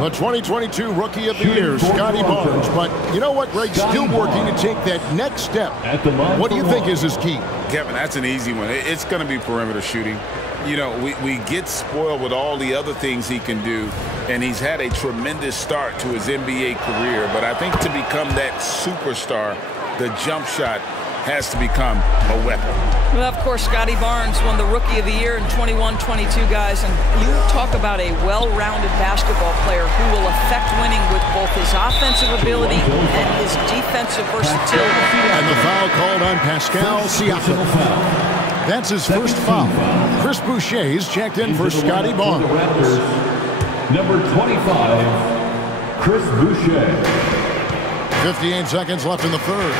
The 2022 Rookie of the Year, Scotty Barnes. But you know what, Greg? Still working to take that next step. What do you think is his key? Kevin, that's an easy one. It's going to be perimeter shooting. You know, we get spoiled with all the other things he can do, and he's had a tremendous start to his NBA career. But I think to become that superstar, the jump shot has to become a weapon. Well, of course, Scotty Barnes won the Rookie of the Year in 21-22, guys. And you talk about a well-rounded basketball player who will affect winning with both his offensive ability and his defensive versatility. And the foul called on Pascal Siakam. That's his first foul. Chris Boucher's checked in for Scotty Barnes. Number 25, Chris Boucher. 58 seconds left in the third.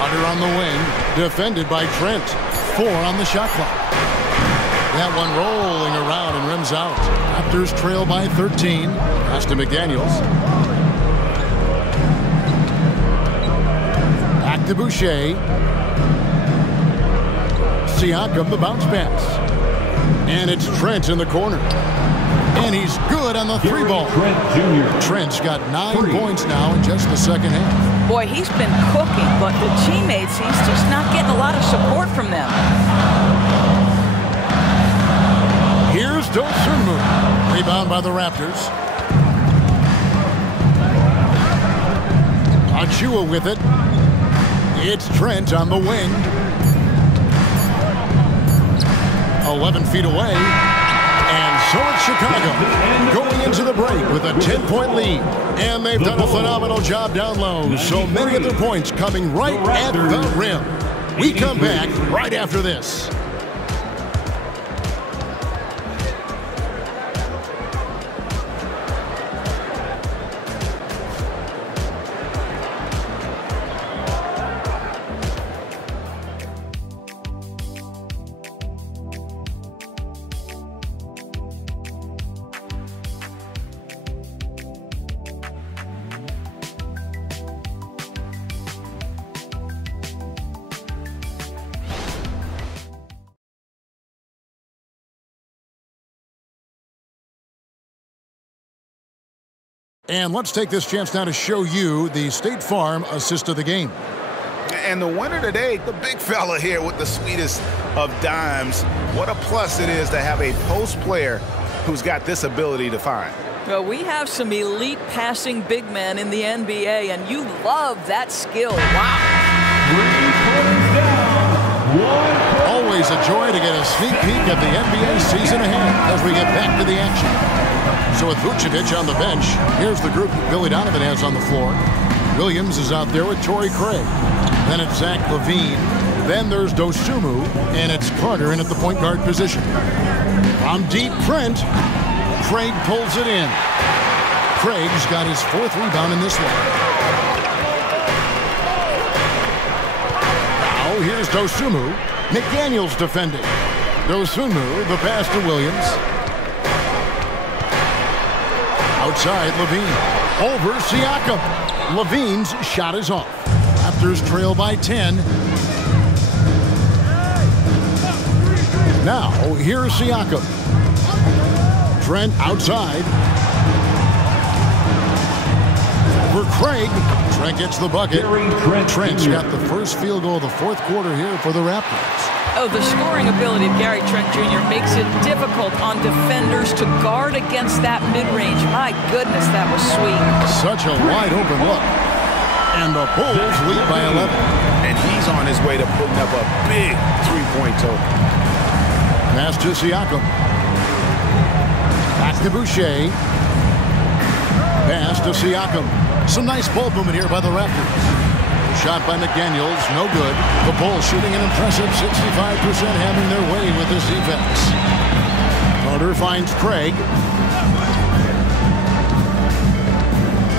Under on the wing, defended by Trent. 4 on the shot clock. That one rolling around and rims out. Raptors trail by 13. Pass to McDaniels. Back to Boucher. Siakam, the bounce pass. And it's Trent in the corner. And he's good on the 3-ball. Trent's got 9 points now in just the second half. Boy, he's been cooking, but the teammates, he's just not getting a lot of support from them. Here's Dosunmu. Rebound by the Raptors. Achua with it. It's Trent on the wing. 11 feet away. And so it's Chicago going into the break with a 10-point lead. And they've done a phenomenal job down low. So many of their points coming right at the rim. We come back right after this. And let's take this chance now to show you the State Farm assist of the game. And the winner today, the big fella here with the sweetest of dimes. What a plus it is to have a post player who's got this ability to find. Well, we have some elite passing big men in the NBA, and you love that skill. Wow. Always a joy to get a sneak peek of the NBA season ahead as we get back to the action. So with Vucevic on the bench, here's the group Billy Donovan has on the floor. Williams is out there with Torrey Craig. Then it's Zach LaVine. Then there's Dosunmu, and it's Carter in at the point guard position. From deep, Trent. Craig pulls it in. Craig's got his 4th rebound in this one. Now here's Dosunmu. McDaniels defending. Dosunmu, the pass to Williams. Outside, LaVine. Over Siakam. LaVine's shot is off. Raptors trail by 10. Now, here's Siakam. Trent outside. For Craig. Trent gets the bucket. Trent's got the first field goal of the 4th quarter here for the Raptors. Oh, the scoring ability of Gary Trent Jr. makes it difficult on defenders to guard against that mid-range. My goodness, that was sweet. Such a wide open look. And the Bulls lead by 11. And he's on his way to putting up a big 3-point total. Pass to Siakam. Back to Boucher. Pass to Siakam. Some nice ball movement here by the Raptors. Shot by McDaniels, no good. The Bulls shooting an impressive 65%, having their way with this defense. Carter finds Craig.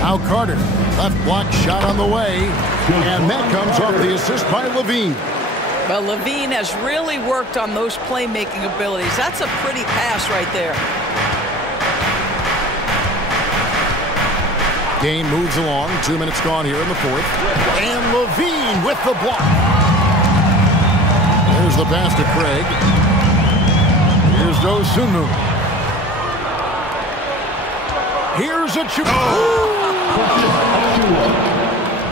Now Carter, left block shot on the way. And that comes off the assist by LaVine. Well, LaVine has really worked on those playmaking abilities. That's a pretty pass right there. Game moves along. 2 minutes gone here in the 4th. And LaVine with the block. There's the pass to Craig. Here's Dosunmu. Here's Achua.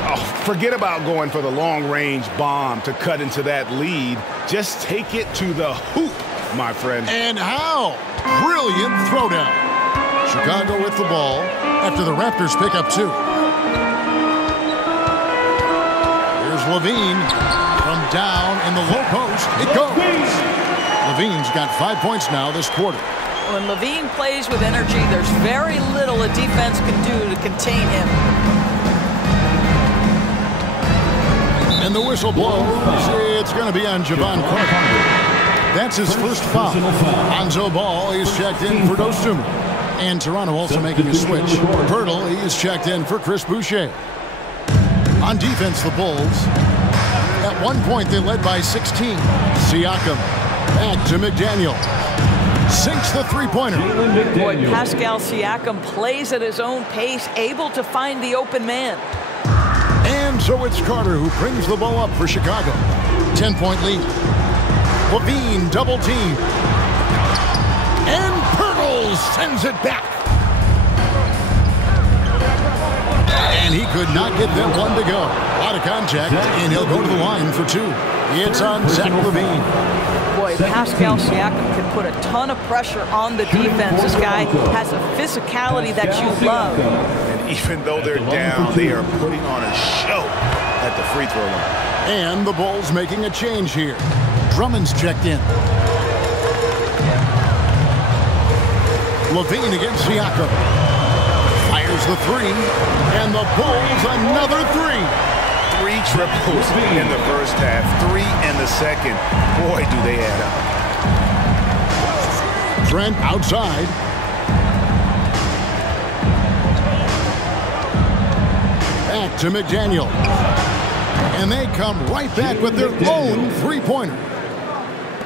Oh, forget about going for the long-range bomb to cut into that lead. Just take it to the hoop, my friend. And how? Brilliant throwdown. Chicago with the ball after the Raptors pick up 2. Levine from down in the low post. It goes. Levine's got 5 points now this quarter. When Levine plays with energy, there's very little a defense can do to contain him. And the whistle blows. It's going to be on Javon Carter. That's his first foul. Hanzo Ball is checked in for Dostum. And Toronto also making a switch. Pirtle, he is checked in for Chris Boucher. On defense, the Bulls. At one point, they led by 16. Siakam back to McDaniel. Sinks the three-pointer. Boy, Pascal Siakam plays at his own pace, able to find the open man. And so it's Carter who brings the ball up for Chicago. 10-point lead. Levine double team. And Pirtle sends it back. And he could not get that one to go. A lot of contact, and he'll go to the line for two. It's on Zach Levine. Boy, Pascal Siakam can put a ton of pressure on the defense. This guy has a physicality that you love. And even though they're down, they are putting on a show at the free throw line. And the Bulls making a change here. Drummond's checked in. Levine against Siakam. Fires the three. And the Bulls another three. 3 triples in the first half, 3 in the second. Boy, do they add up. Trent outside. Back to McDaniel. And they come right back with their own three-pointer.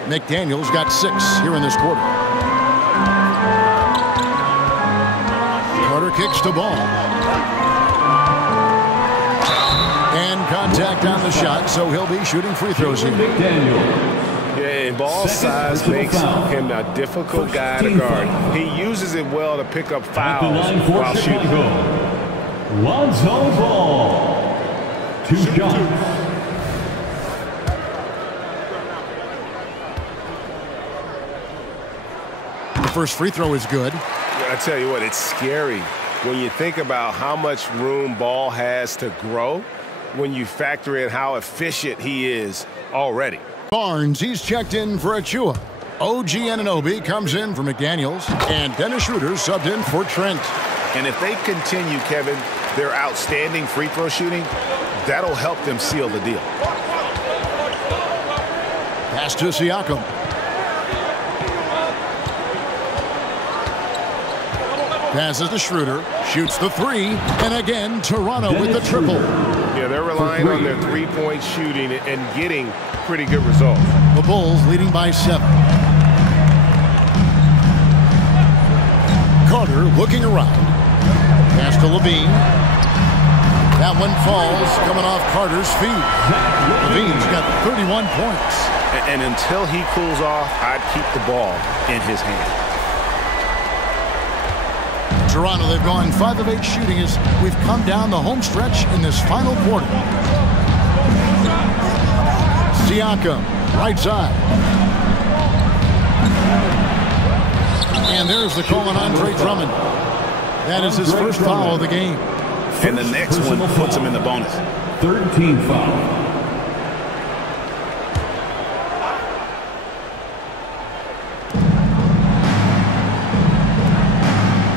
McDaniel's got 6 here in this quarter. Carter kicks the ball. And contact on the shot, so he'll be shooting free throws here. Yeah, and ball size makes him a difficult guy to guard. He uses it well to pick up fouls while shooting. Lonzo Ball. 2 shots. The first free throw is good. I tell you what, it's scary when you think about how much room Ball has to grow when you factor in how efficient he is already. Barnes, he's checked in for Achua. OG Anunoby comes in for McDaniels. And Dennis Schroeder subbed in for Trent. And if they continue, Kevin, their outstanding free throw shooting, that'll help them seal the deal. Pass to Siakam. Passes to Schroeder. Shoots the three. And again, Toronto with the triple. Yeah, they're relying on their three-point shooting and getting pretty good results. The Bulls leading by 7. Carter looking around. Pass to Levine. That one falls, coming off Carter's feet. Levine's got 31 points. And until he cools off, I'd keep the ball in his hand. Toronto, they've gone 5 of 8 shooting as we've come down the home stretch in this final quarter. Siakam, right side. And there's the call on Andre Drummond. That is his first foul of the game. And the next one puts him in the bonus. 13 foul.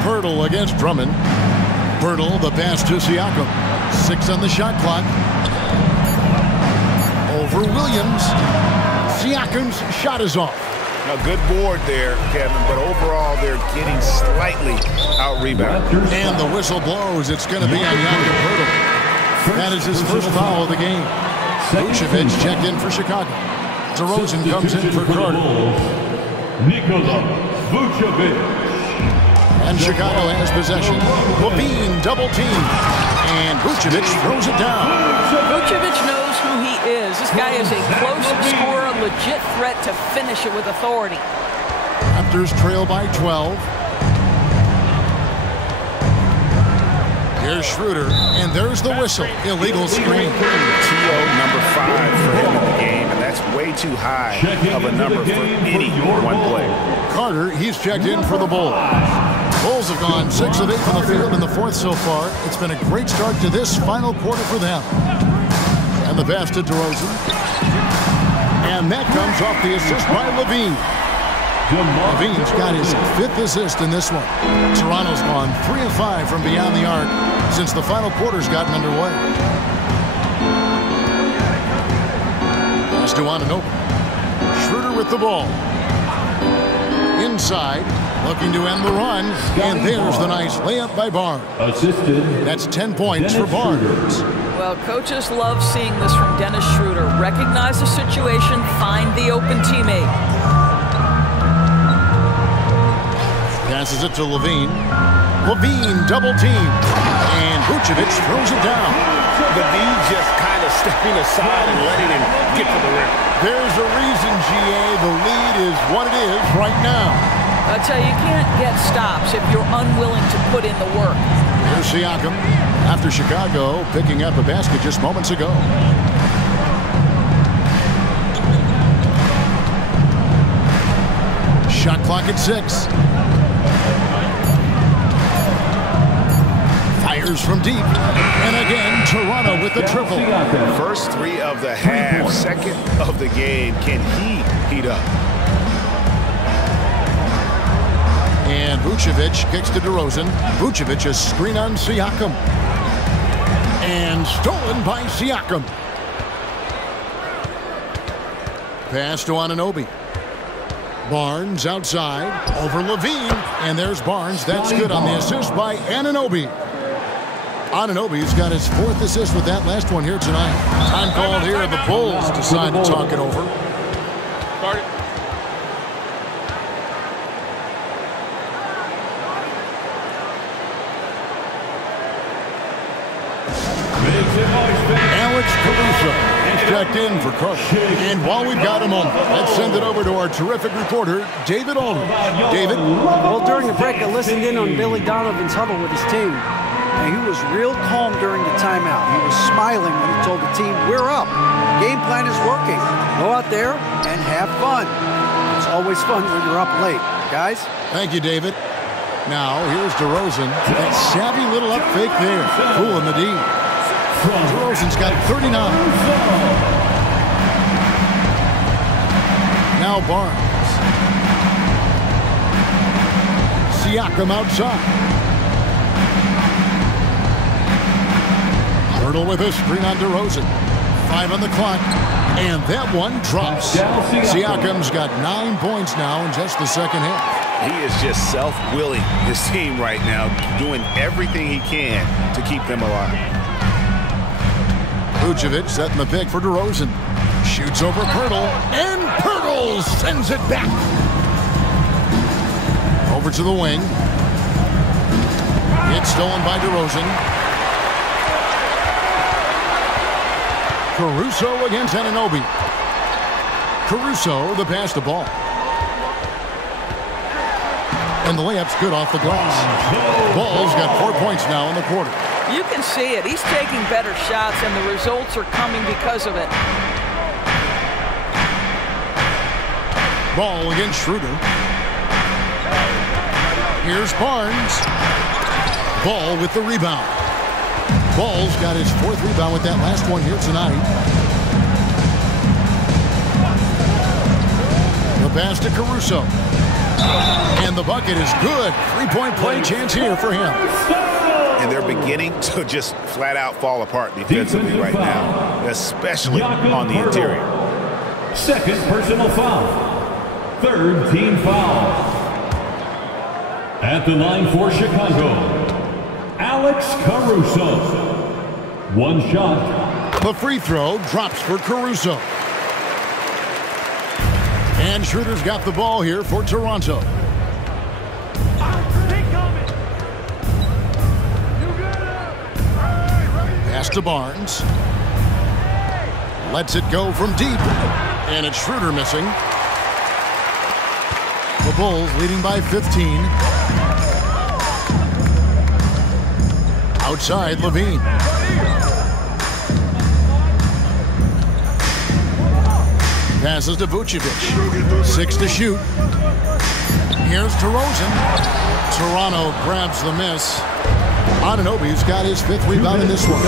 Pirtle against Drummond. Pirtle, the pass to Siakam. 6 on the shot clock. Over Williams. Siakam's shot is off. A good board there, Kevin, but overall they're getting slightly out-rebounded. And the whistle blows. It's going to be on Jakob Pirtle. That is his first foul of the game. Vucevic checked in for Chicago. DeRozan comes in for Carter. Nikola Vucevic. And Chicago has possession. Levine double team. And Vucevic throws it down. Vucevic knows who he is. This guy is a close scorer, legit threat to finish it with authority. Raptors trail by 12. Here's Schroeder, and there's the whistle. Illegal screen. TO number 5 for him in the game, and that's way too high of a number for any one player. Carter, he's checked in for the Bulls. Bulls have gone 6 of 8 from the field in the fourth so far. It's been a great start to this final quarter for them. And And the pass to DeRozan. And that comes off the assist by Levine. Levine's got his 5th assist in this one. Toronto's gone 3 of 5 from beyond the arc since the final quarter's gotten underway. Pass to Ananobi. Schroeder with the ball. Inside, looking to end the run. And there's the nice layup by Barnes. That's 10 points for Barnes. Well, coaches love seeing this from Dennis Schroeder. Recognize the situation, find the open teammate. Passes it to Levine. Levine double team. And Vucevic throws it down. Levine just kind of stepping aside and letting him get to the rim. There's a reason, GA. The lead is what it is right now. I tell you, you can't get stops if you're unwilling to put in the work. Here's Siakam after Chicago picking up a basket just moments ago. Shot clock at 6. Fires from deep. And again, Toronto with the triple. First 3 of the half, 2nd of the game. Can he heat up? And Vucevic kicks to DeRozan. Vucevic a screen on Siakam. And stolen by Siakam. Pass to Anunoby. Barnes outside over Levine. And there's Barnes. That's good on the assist by Anunoby. Anunoby's got his 4th assist with that last one here tonight. Time called here. The Bulls decide to talk it over. Alex Caruso is checked in for Cook. And while we've got a moment, let's send it over to our terrific reporter, David Aldridge. David? Well, during the break, I listened in on Billy Donovan's huddle with his team. And he was real calm during the timeout. He was smiling when he told the team, we're up. Game plan is working. Go out there and have fun. It's always fun when you're up late. Guys? Thank you, David. Now, here's DeRozan. That savvy little up fake there. Fooling the D. DeRozan's got 39. Now Barnes. Siakam outside. Hurdle with a screen on DeRozan. 5 on the clock. And that one drops. Siakam's got 9 points now in just the second half. He is just self-willing his team right now, doing everything he can to keep them alive. Vucevic setting the pick for DeRozan. Shoots over Pirtle, and Pirtle sends it back. Over to the wing. It's stolen by DeRozan. Caruso against Anunoby. Caruso, the pass to ball. And the layup's good off the glass. Ball's got 4 points now in the quarter. You can see it. He's taking better shots, and the results are coming because of it. Ball against Schroeder. Here's Barnes. Ball with the rebound. Ball's got his 4th rebound with that last one here tonight. The pass to Caruso. And the bucket is good. 3-point play chance here for him. And they're beginning to just flat out fall apart defensively right now, especially on the interior. 2nd personal foul. 3rd team foul. At the line for Chicago, Alex Caruso. 1 shot. The free throw drops for Caruso. And Schroeder's got the ball here for Toronto. Pass to Barnes. Lets it go from deep. And it's Schroeder missing. The Bulls leading by 15. Outside, Levine. Passes to Vucevic. 6 to shoot. Here's DeRozan. Toronto grabs the miss. Anunoby's got his 5th rebound in this one.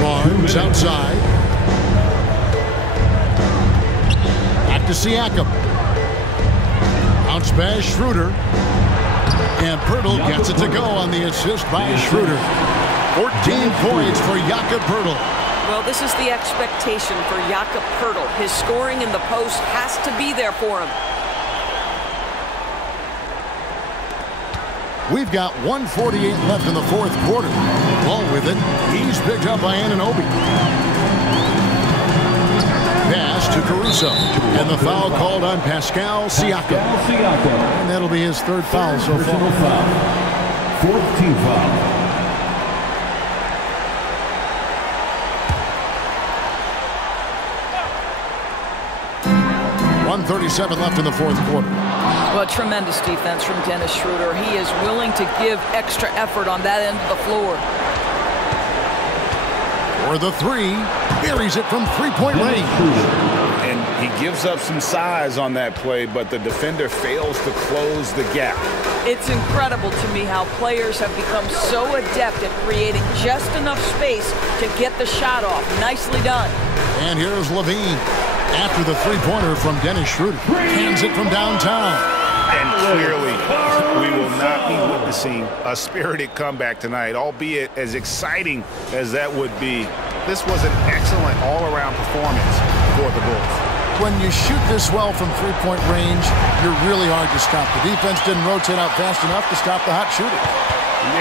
Barnes outside. Back to Siakam. Bounce pass, Schroeder. And Poeltl gets it to go on the assist by Schroeder. 14 points for Jakob Poeltl. Well, this is the expectation for Jakob Poeltl. His scoring in the post has to be there for him. We've got 1:48 left in the fourth quarter. Ball with it. He's picked up by Anunoby. Pass to Caruso. And the foul called on Pascal Siakam. And that'll be his third foul so far. Fourth team foul. 1:37 left in the fourth quarter. Well, tremendous defense from Dennis Schroeder. He is willing to give extra effort on that end of the floor. For the three, buries it from three-point range. And he gives up some size on that play, but the defender fails to close the gap. It's incredible to me how players have become so adept at creating just enough space to get the shot off. Nicely done. And here's Levine. After the three-pointer from Dennis Schroeder. Hands it from downtown. And clearly, we will not be witnessing a spirited comeback tonight, albeit as exciting as that would be. This was an excellent all-around performance for the Bulls. When you shoot this well from three-point range, you're really hard to stop. The defense didn't rotate out fast enough to stop the hot shooting.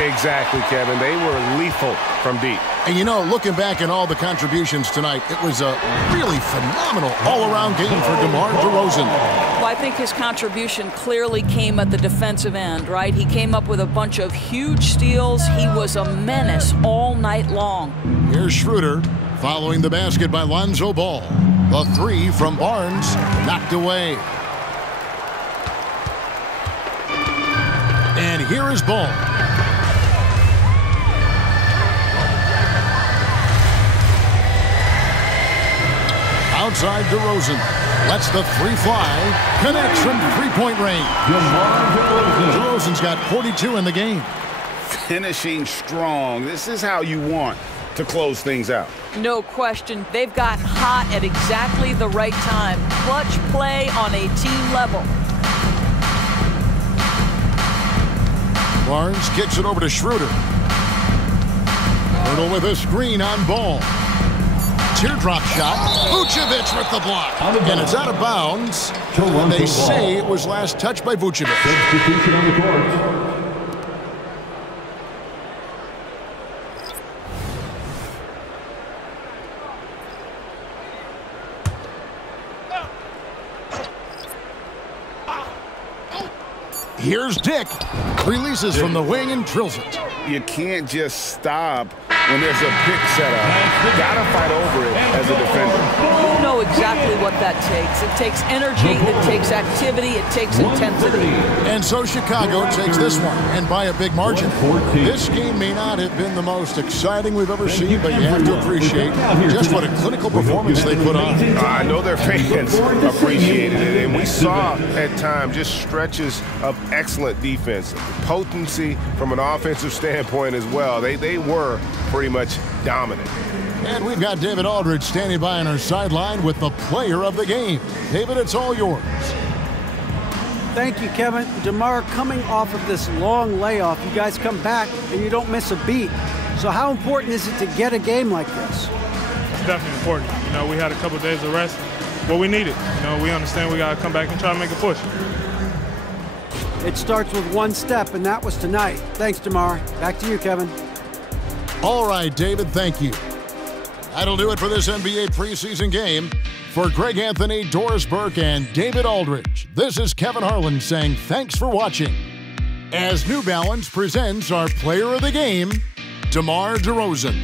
Exactly, Kevin. They were lethal from deep. And you know, looking back at all the contributions tonight, it was a really phenomenal all-around game for DeMar DeRozan. Well, I think his contribution clearly came at the defensive end, right? He came up with a bunch of huge steals. He was a menace all night long. Here's Schroeder following the basket by Lonzo Ball. The three from Barnes knocked away. And here is Ball. Outside DeRozan. Lets the three fly. Connects from three-point range. DeRozan's got 42 in the game. Finishing strong. This is how you want to close things out. No question. They've gotten hot at exactly the right time. Clutch play on a team level. Barnes kicks it over to Schroeder. Poeltl with a screen on Ball. Teardrop shot. Vucevic with the block. And it's out of bounds. And they say it was last touched by Vucevic. Substitution on the court. Here's Dick. Releases from the wing and drills it. You can't just stop when there's a pick set up. You gotta fight over it as a defender. You know exactly what that takes. It takes energy, it takes activity, it takes intensity. And so Chicago takes this one, and by a big margin. This game may not have been the most exciting we've ever seen, but you have to appreciate just what a clinical performance they put on. I know their fans appreciated it, and we saw at times just stretches of excellent defense, potency from an offensive standpoint as well. They were pretty much dominant. And we've got David Aldridge standing by on our sideline with the player of the game. David, it's all yours. Thank you, Kevin. DeMar, coming off of this long layoff, you guys come back and you don't miss a beat. So how important is it to get a game like this? It's definitely important. You know, we had a couple of days of rest, but we need it. You know, we understand we got to come back and try to make a push. It starts with one step, and that was tonight. Thanks, DeMar. Back to you, Kevin. All right, David, thank you. That'll do it for this NBA preseason game. For Greg Anthony, Doris Burke, and David Aldridge, this is Kevin Harlan saying thanks for watching. As New Balance presents our player of the game, DeMar DeRozan.